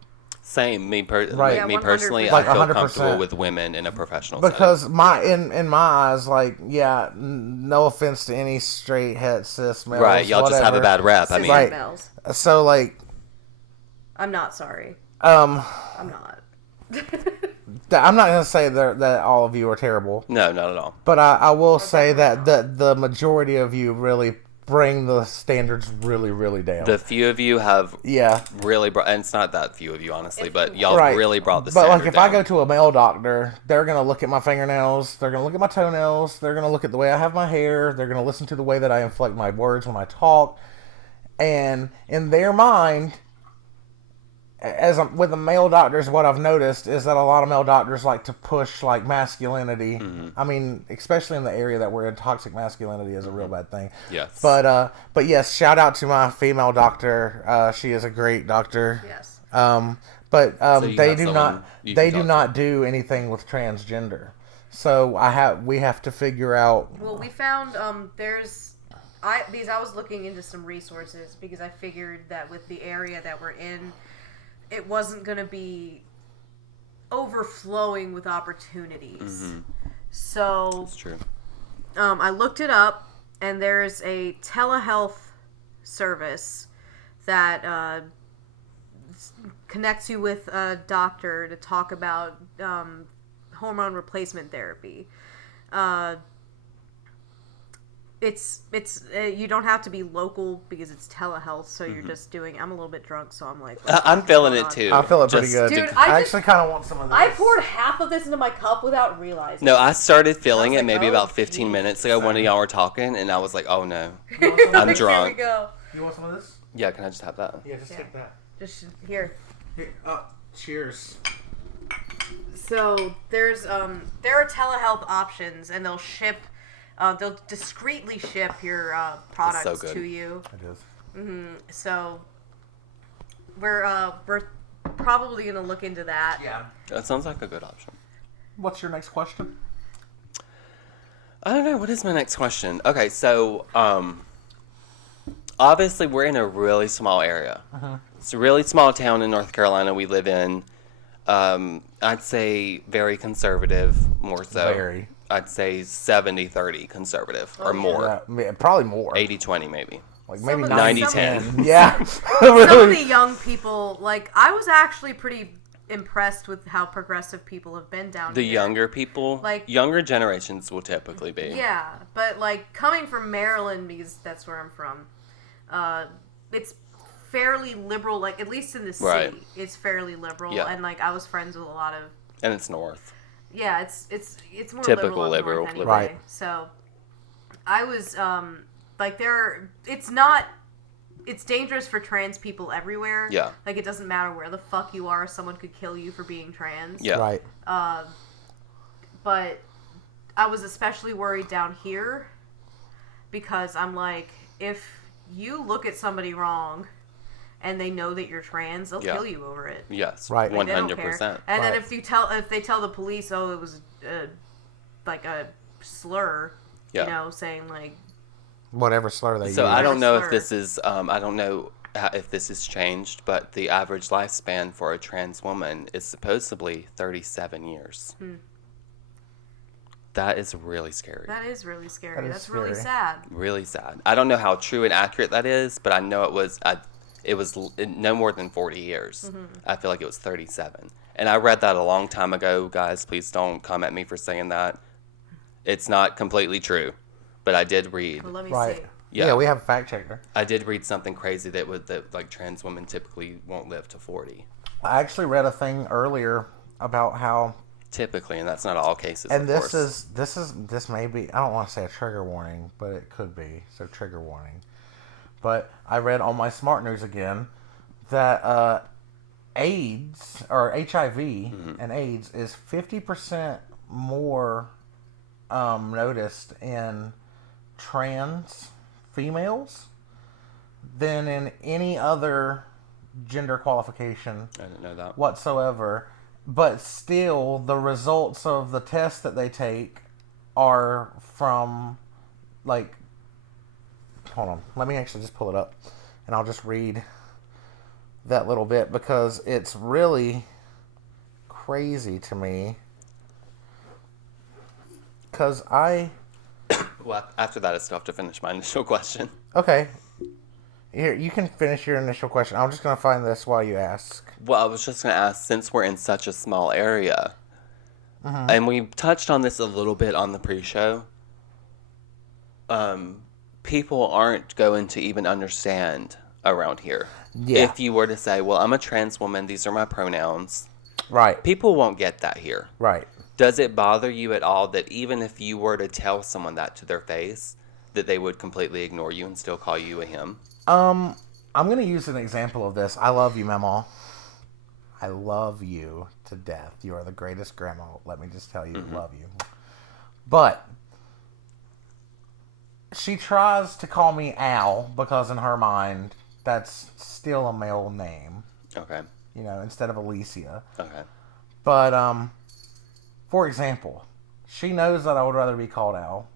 Same. Right. Yeah, Me personally, 100%. Like, I feel 100%. comfortable with women in a professional setting. Because in my eyes, like, yeah, no offense to any straight het cis males, Right, y'all just have a whatever. bad rep. I Cis mean, Right. males. So, like, I'm not sorry. I'm I'm not. not gonna say that all of you are terrible, no, not at all. but I will say that the majority of you really bring the standards really, really down. The few of you have Yeah. really brought, and it's not that few of you, honestly, but y'all Right. really brought the But standard like, if down. I go to a male doctor, they're gonna look at my fingernails, they're gonna look at my toenails, they're gonna look at the way I have my hair, they're gonna listen to the way that I inflect my words when I talk, and in their mind, with the male doctors, what I've noticed is that a lot of male doctors like to push like masculinity. I mean, especially in the area that we're in, toxic masculinity is a real bad thing. Yes. But yes, shout out to my female doctor. She is a great doctor. Yes. But you they have do someone not you they can do talk not do anything with transgender. So we have to figure out. Well, we found because I was looking into some resources because I figured that with the area that we're in, it wasn't going to be overflowing with opportunities. So That's true. I looked it up, and there's a telehealth service that connects you with a doctor to talk about hormone replacement therapy. It's you don't have to be local because it's telehealth, so you're just doing. I'm a little bit drunk, so I'm like. I'm feeling going it on? too. I feel it pretty Just good. Dude, to- I I just- actually kind of want some of this. I poured half of this into my cup without realizing. No, I started feeling I was it like, maybe oh, about 15 minutes ago. One of y'all were talking, and I was like, "Oh no, I'm I'm drunk." Here we go. You want some of this? Yeah, can I just have that? Yeah, just Yeah. take that. Just here. Here, cheers. So there's there are telehealth options, and they'll ship. They'll discreetly ship your products so good. to you. It is. So we're probably gonna look into that. Yeah. That sounds like a good option. What's your next question? I don't know. What is my next question? Okay, so obviously we're in a really small area. It's a really small town in North Carolina we live in. I'd say very conservative, more so. Very. I'd say 70-30 conservative or yeah. more. Yeah, probably more. 80-20 maybe. Like Some maybe of the- 90-10. Yeah. Some of the young people, like I was actually pretty impressed with how progressive people have been down The here. younger people, Like- younger generations will typically be. Yeah, but like coming from Maryland, because that's where I'm from, it's fairly liberal. Like at least in the city, Right. it's fairly liberal. Yeah. And like I was friends with a lot of. And it's north. Yeah, it's more Typical liberal, up liberal- north anyway. Right. So I was like it's dangerous for trans people everywhere. Yeah. Like it doesn't matter where the fuck you are, someone could kill you for being trans. Yeah. Right. But I was especially worried down here because I'm like, if you look at somebody wrong and they know that you're trans, they'll Yeah. kill you over it. Yes. Right. Like, they don't 100%. care. And then Right. if they tell the police, oh, it was like a slur, Yeah. you know, saying like, Whatever slur they use. So I don't know if slur. this is I don't know if this has changed, but the average lifespan for a trans woman is supposedly 37 years. That is really scary. that is really scary. That is That's really scary. sad. Really sad. I don't know how true and accurate that is, but I know it was no more than 40 years. I feel like it was 37. And I read that a long time ago, guys. Please don't come at me for saying that. It's not completely true, but I did read. But let me Right. see. Yeah, we have a fact checker. I did read something crazy that like trans women typically won't live to 40. I actually read a thing earlier about how, Typically, and that's not all cases. and of this course. this may be, I don't want to say a trigger warning, but it could be. So trigger warning. But I read on my Smart News again that AIDS or HIV and AIDS is 50% more noticed in trans females than in any other gender qualification I didn't know that. whatsoever. But still, the results of the tests that they take are from, like, hold on, let me actually just pull it up, and I'll just read that little bit because it's really crazy to me. Because Well, after that, I still have to finish my initial question. Okay. Here, you can finish your initial question. I'm just going to find this while you ask. Well, I was just going to ask, since we're in such a small area, and we touched on this a little bit on the pre-show, people aren't going to even understand around here. Yeah. If you were to say, well, I'm a trans woman, these are my pronouns, Right. people won't get that here. Right. Does it bother you at all that even if you were to tell someone that to their face, that they would completely ignore you and still call you a him? I'm going to use an example of this. I love you, Mama. I love you to death. You are the greatest grandma. Let me just tell you, love you. But she tries to call me Al because in her mind, that's still a male name. Okay. You know, instead of Alyssiah. Okay. But, for example, she knows that I would rather be called Al.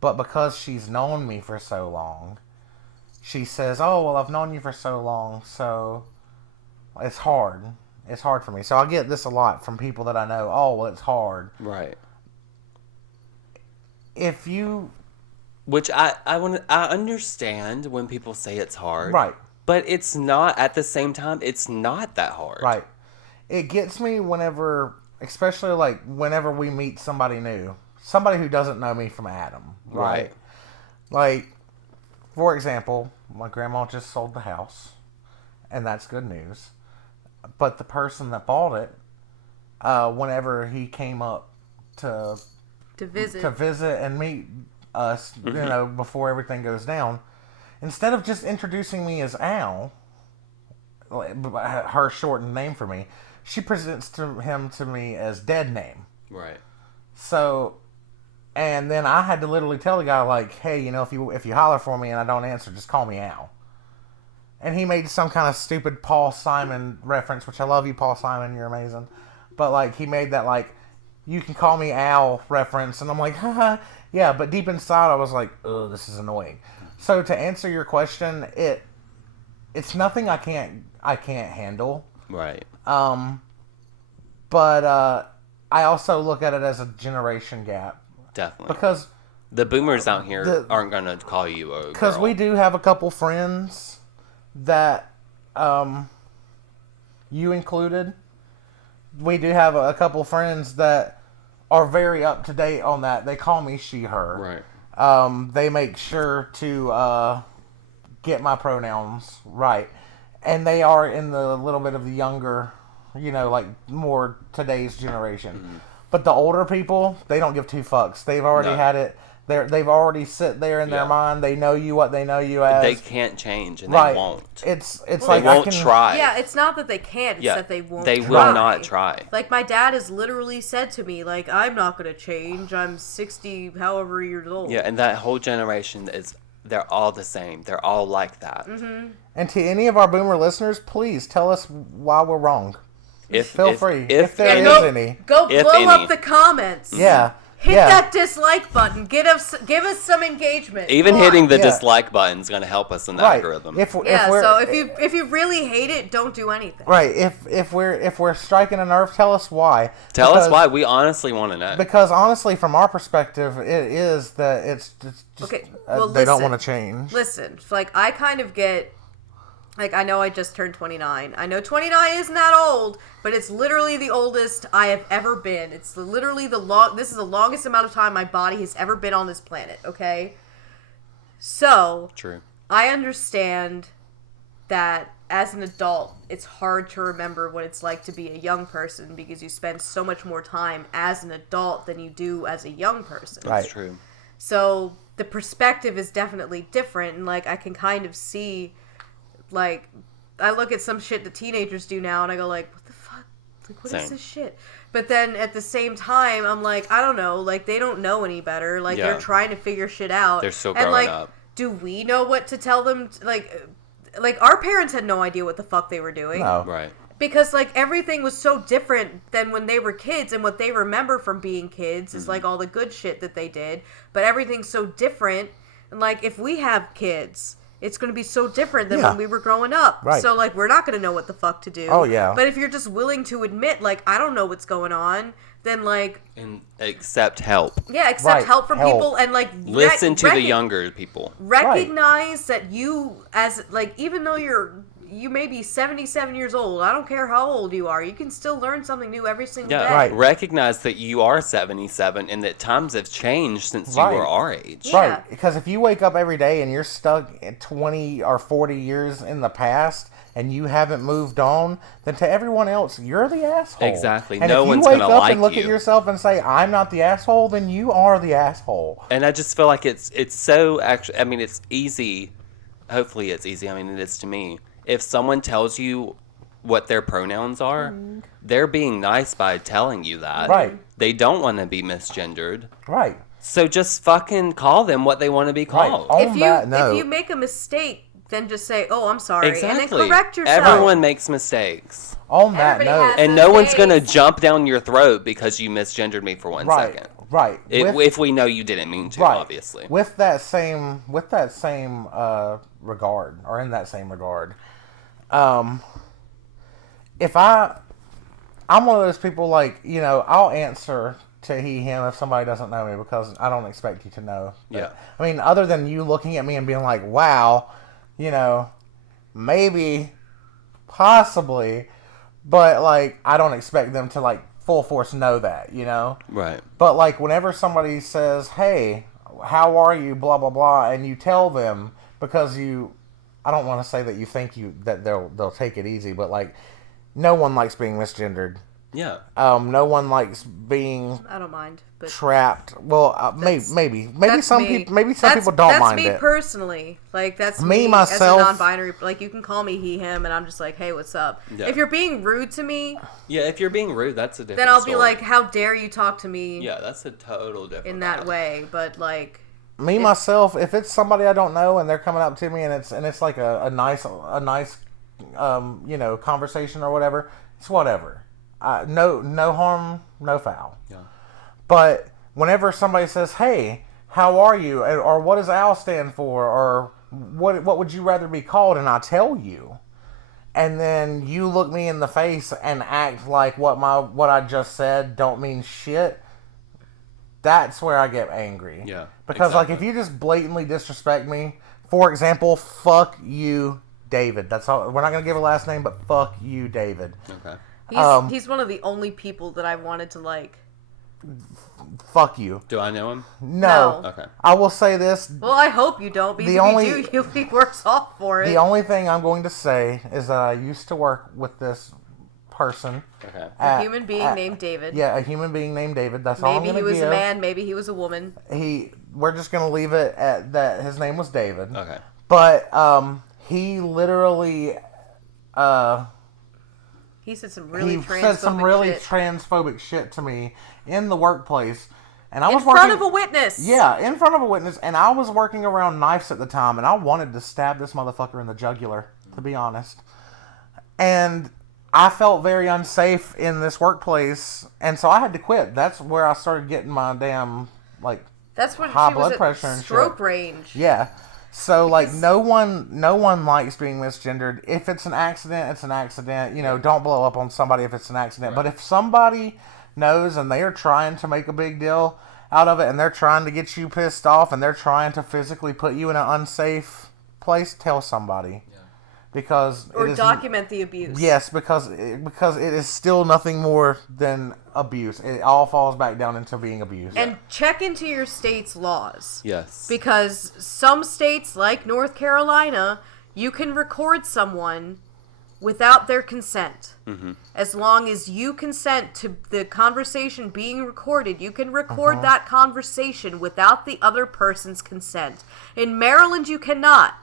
But because she's known me for so long, she says, oh, well, I've known you for so long, so it's hard. It's hard for me. So I get this a lot from people that I know. Oh, well, it's hard. Right. If you... Which I understand when people say it's hard. Right. But it's not, at the same time, it's not that hard. Right. It gets me whenever, especially like whenever we meet somebody new. Somebody who doesn't know me from Adam. Right. Like, for example, my grandma just sold the house. And that's good news. But the person that bought it, whenever he came up to visit and meet us, you know, before everything goes down, instead of just introducing me as Al, her shortened name for me, she presents him to me as dead name. Right. So, and then I had to literally tell the guy, like, hey, you know, if you holler for me and I don't answer, just call me Al. And he made some kind of stupid Paul Simon reference, which I love you, Paul Simon, you're amazing. But, like, he made that, like, you can call me Al reference. And I'm like, haha, yeah. But deep inside, I was like, oh, this is annoying. So, to answer your question, it's nothing I can't handle. Right. But I also look at it as a generation gap. Definitely. Because the boomers out here aren't going to call you a girl. Because we do have a couple friends that, you included, we do have a couple friends that are very up to date on that. They call me she, her. Right. They make sure to get my pronouns right. And they are in the little bit of the younger, you know, like more today's generation. Mm-hmm. But the older people, they don't give two fucks. They've already had it. They've already sit there in their mind. They know you what they know you as. They can't change, and they won't. It's they like won't try. Yeah, it's not that they can't. It's that they won't. They will not try. Like my dad has literally said to me, like, I'm not gonna change. I'm 60, however years old. Yeah, and that whole generation they're all the same. They're all like that. Mm-hmm. And to any of our boomer listeners, please tell us why we're wrong. Feel free. If there is any. Go blow up the comments. Yeah. Hit that dislike button. Give us some engagement. Even hitting the dislike button is going to help us in the algorithm. So if you really hate it, don't do anything. Right. If we're striking a nerve, tell us why. Tell us why. We honestly want to know. Because honestly, from our perspective, it is that it's just okay. They don't want to change. Listen, like I kind of get. Like, I know I just turned 29. I know 29 isn't that old, but it's literally the oldest I have ever been. It's literally this is the longest amount of time my body has ever been on this planet, okay? So, true. I understand that as an adult, it's hard to remember what it's like to be a young person because you spend so much more time as an adult than you do as a young person. That's true. So, the perspective is definitely different, and, like, I can kind of see... Like, I look at some shit that teenagers do now, and I go like, what the fuck? Like, what is this shit? But then, at the same time, I'm like, I don't know. Like, they don't know any better. Like, they're trying to figure shit out. They're still growing up. Do we know what to tell them? Like, our parents had no idea what the fuck they were doing. No. Right. Because, like, everything was so different than when they were kids, and what they remember from being kids is, like, all the good shit that they did. But everything's so different. And, like, if we have kids... it's going to be so different than Yeah. when we were growing up. Right. So, like, we're not going to know what the fuck to do. Oh, yeah. But if you're just willing to admit, like, I don't know what's going on, then, like, And accept help. yeah, accept Right, help from help. people and, like, Listen to the younger people. recognize that you, as, like, even though you may be 77 years old, I don't care how old you are, you can still learn something new every single Yeah, day. Right. Recognize that you are 77 and that times have changed since Right. you were our age. Yeah. Right, because if you wake up every day and you're stuck in 20 or 40 years in the past and you haven't moved on, then to everyone else, you're the asshole. Exactly. And No if you one's wake gonna up like and look at you. yourself and say, I'm not the asshole, then you are the asshole. And I just feel like it's so actually. I mean, it's easy. Hopefully, it's easy. I mean, it is to me. If someone tells you what their pronouns are, they're being nice by telling you that. Right. They don't want to be misgendered. Right. So just fucking call them what they want to be Right. called. On If that note, you make a mistake, then just say, "Oh, I'm sorry," and Exactly. then correct yourself. Everyone makes mistakes. on that Everybody note, has And those no one's going to days. jump down your throat because you misgendered me for 1 right, second. right. If we know you didn't mean to, right. obviously. With that same regard, or in that same regard, if I'm one of those people, like, you know, I'll answer to he, him if somebody doesn't know me, because I don't expect you to know. Yeah. I mean, other than you looking at me and being like, wow, you know, maybe, possibly, but, like, I don't expect them to, like, full force know that, you know? Right. But, like, whenever somebody says, hey, how are you, blah, blah, blah, and you tell them, because I don't want to say that you think that they'll take it easy, but, like, no one likes being misgendered. Yeah. No one likes being I don't mind, but trapped. Well, maybe that's some me. people, maybe some That's- people don't mind That's me it. personally. Like, that's Me, me myself- as a non-binary. Like, you can call me he, him, and I'm just like, hey, what's up? Yeah. If you're being rude to me, Yeah, if you're being rude, that's a different then I'll be story. like, how dare you talk to me Yeah, that's a total different in that vibe. way? But, like, Me myself, if it's somebody I don't know and they're coming up to me and it's like a nice you know, conversation or whatever, it's whatever. No harm, no foul. Yeah. But whenever somebody says, "Hey, how are you?" or "What does Al stand for?" or "What would you rather be called?" and I tell you, and then you look me in the face and act like what I just said don't mean shit, that's where I get angry. Yeah, Because like exactly. if you just blatantly disrespect me, for example, fuck you, David. That's all. We're not gonna give a last name, but fuck you, David. Okay. he's one of the only people that I wanted to, like. Fuck you. Do I know him? No. No. Okay. I will say this. Well, I hope you don't, because The if only- you do, you'll be worse off for it. The only thing I'm going to say is that I used to work with this person. Okay. A human being named David. Yeah, a human being named David. That's all I'm Maybe going he to was give. a man, maybe he was a woman. We're just going to leave it at that. His name was David. Okay. But he literally He said some really he transphobic said some really shit. transphobic shit to me in the workplace, and I in was front working, of a witness. Yeah, in front of a witness, and I was working around knives at the time, and I wanted to stab this motherfucker in the jugular, to be honest. And I felt very unsafe in this workplace, and so I had to quit. That's where I started getting my damn, like, That's when high she blood was pressure at and stroke shit. range. Yeah. So, like, no one likes being misgendered. If it's an accident, it's an accident. You know, don't blow up on somebody if it's an accident. But if somebody knows and they are trying to make a big deal out of it and they're trying to get you pissed off and they're trying to physically put you in an unsafe place, tell somebody. Because Or it is, document the abuse. Yes, because it is still nothing more than abuse. It all falls back down into being abuse. And check into your state's laws. Yes. Because some states, like North Carolina, you can record someone without their consent. Mm-hmm. As long as you consent to the conversation being recorded, you can record that conversation without the other person's consent. In Maryland, you cannot.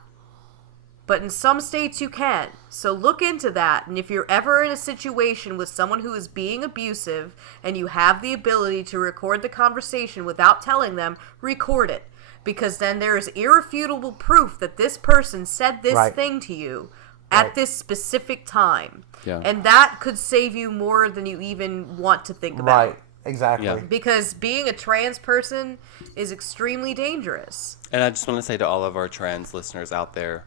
But in some states you can. So look into that. And if you're ever in a situation with someone who is being abusive and you have the ability to record the conversation without telling them, record it. Because then there is irrefutable proof that this person said this Right. thing to you at Right. this specific time. Yeah. And that could save you more than you even want to think about. Right. Exactly. Yeah. Because being a trans person is extremely dangerous. And I just want to say to all of our trans listeners out there,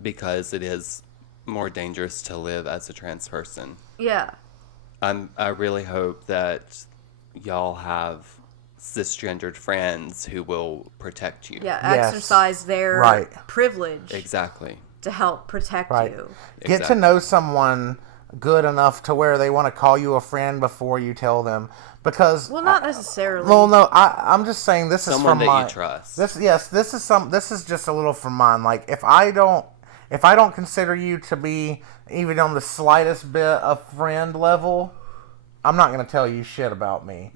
because it is more dangerous to live as a trans person, Yeah. I really hope that y'all have cisgendered friends who will protect you. Yeah, Yes. exercise their Right. privilege Exactly. to help protect Right. you. Get to Exactly. know someone good enough to where they want to call you a friend before you tell them. Because Well, not necessarily. well, no, I'm just saying this Someone is from that my you trust. This is just a little from mine. Like if I don't consider you to be even on the slightest bit of friend level, I'm not going to tell you shit about me.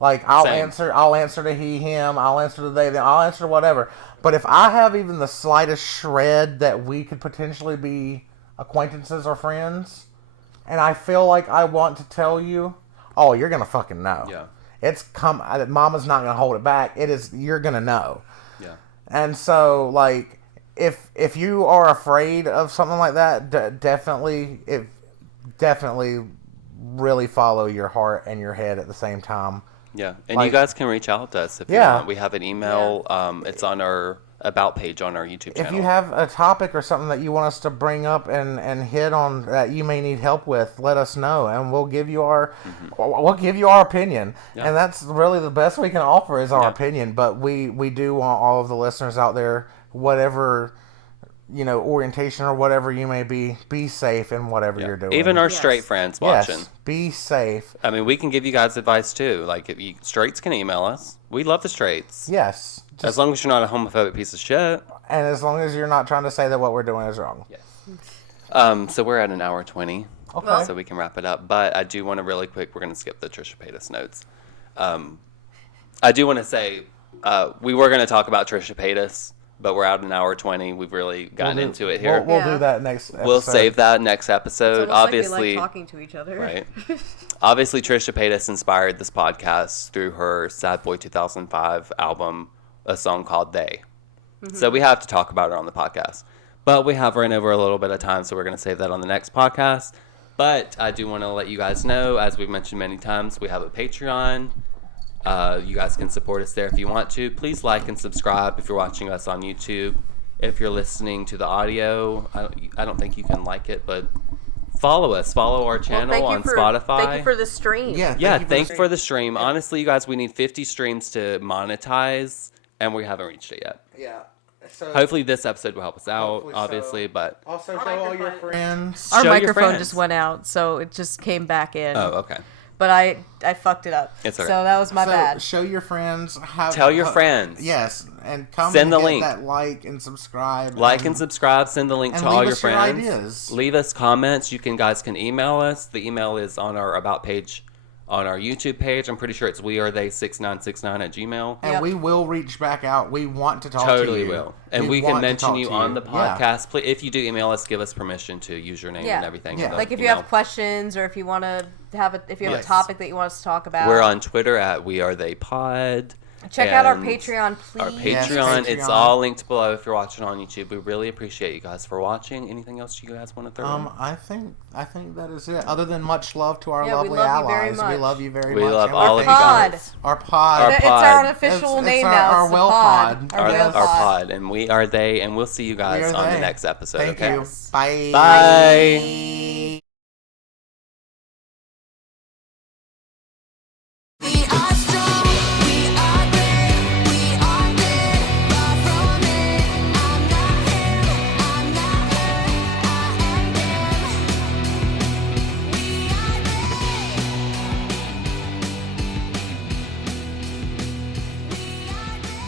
Like I'll Same. answer to he, him, I'll answer to they, them, I'll answer to whatever. But if I have even the slightest shred that we could potentially be acquaintances or friends, and I feel like I want to tell you, oh, you're gonna fucking know. Yeah. It's come. Mama's not gonna hold it back. It is. You're gonna know. Yeah. And so, like, if you are afraid of something like that, definitely really follow your heart and your head at the same time. Yeah. And Like- you guys can reach out to us if you Yeah. want. We have an email. It's on our About page on our YouTube channel. If you have a topic or something that you want us to bring up and hit on that you may need help with, let us know, and we'll give you our opinion. Yeah. And that's really the best we can offer is our Yeah. opinion. But we do want all of the listeners out there, whatever orientation or whatever you may be safe in whatever you're doing. Even our Yes. straight friends watching. Yes, be safe. I mean, we can give you guys advice too. Like, if you straights can email us. We love the straights. Yes, As long as you're not a homophobic piece of shit. and as long as you're not trying to say that what we're doing is wrong. So we're at an hour 20. Okay. So we can wrap it up. But I do want to really quick, we're going to skip the Trisha Paytas notes. I do want to say, we were going to talk about Trisha Paytas, but we're out an hour 20. We've really gotten into it here. We'll Yeah. do that next episode. We'll save that next episode. It's almost Obviously, like we like talking to each other. right? Obviously, Trisha Paytas inspired this podcast through her Sad Boy 2005 album, a song called They. So we have to talk about her on the podcast. But we have run over a little bit of time, so we're going to save that on the next podcast. But I do want to let you guys know, as we've mentioned many times, we have a Patreon. You guys can support us there if you want to. Please like and subscribe if you're watching us on YouTube. If you're listening to the audio, I don't think you can like it, but follow us. Follow our channel Thank you on for- Spotify. Thank you for the stream. Yeah, thanks for the stream. Honestly, you guys, we need 50 streams to monetize, and we haven't reached it yet. Yeah. So Hopefully this episode will help us out, Hopefully so. obviously, but... also show all your friends. Our Show your microphone friends. just went out, so it just came back in. Oh, okay. But I fucked it up. It's okay. So that was my bad. Show your friends. Tell your friends. Yes, and come Send and the hit link. that like and subscribe. Like and subscribe, send the link and to all leave your us your friends. ideas. Leave us comments. You guys can email us. The email is on our About page on our YouTube page. I'm pretty sure it's wearethe6969@gmail. And Yep. we will reach back out. We want to talk to you. Totally will. And we can want to mention talk you to on the Yeah. podcast. Please, if you do email us, give us permission to use your name Yeah. and everything. Yeah. in the Like if you email. have questions or if you want to if you have Yes. a topic that you want us to talk about. We're on Twitter at wearethepod. Check out our and Patreon, please. Our Yes, Patreon, it's Patreon. all linked below if you're watching on YouTube. We really appreciate you guys for watching. Anything else you guys want to throw in? I think that is it. Other than much love to our Yeah, we lovely love you very allies. We much. love you very We much. love And all we're of you Pod. guys. Our pod. It's pod. our unofficial It's name our- now. our It's the well pod. pod. Our Our, whale our pod. pod. And we are they, and we'll see you We guys are on the they. next episode, Thank okay? you. Bye. Bye.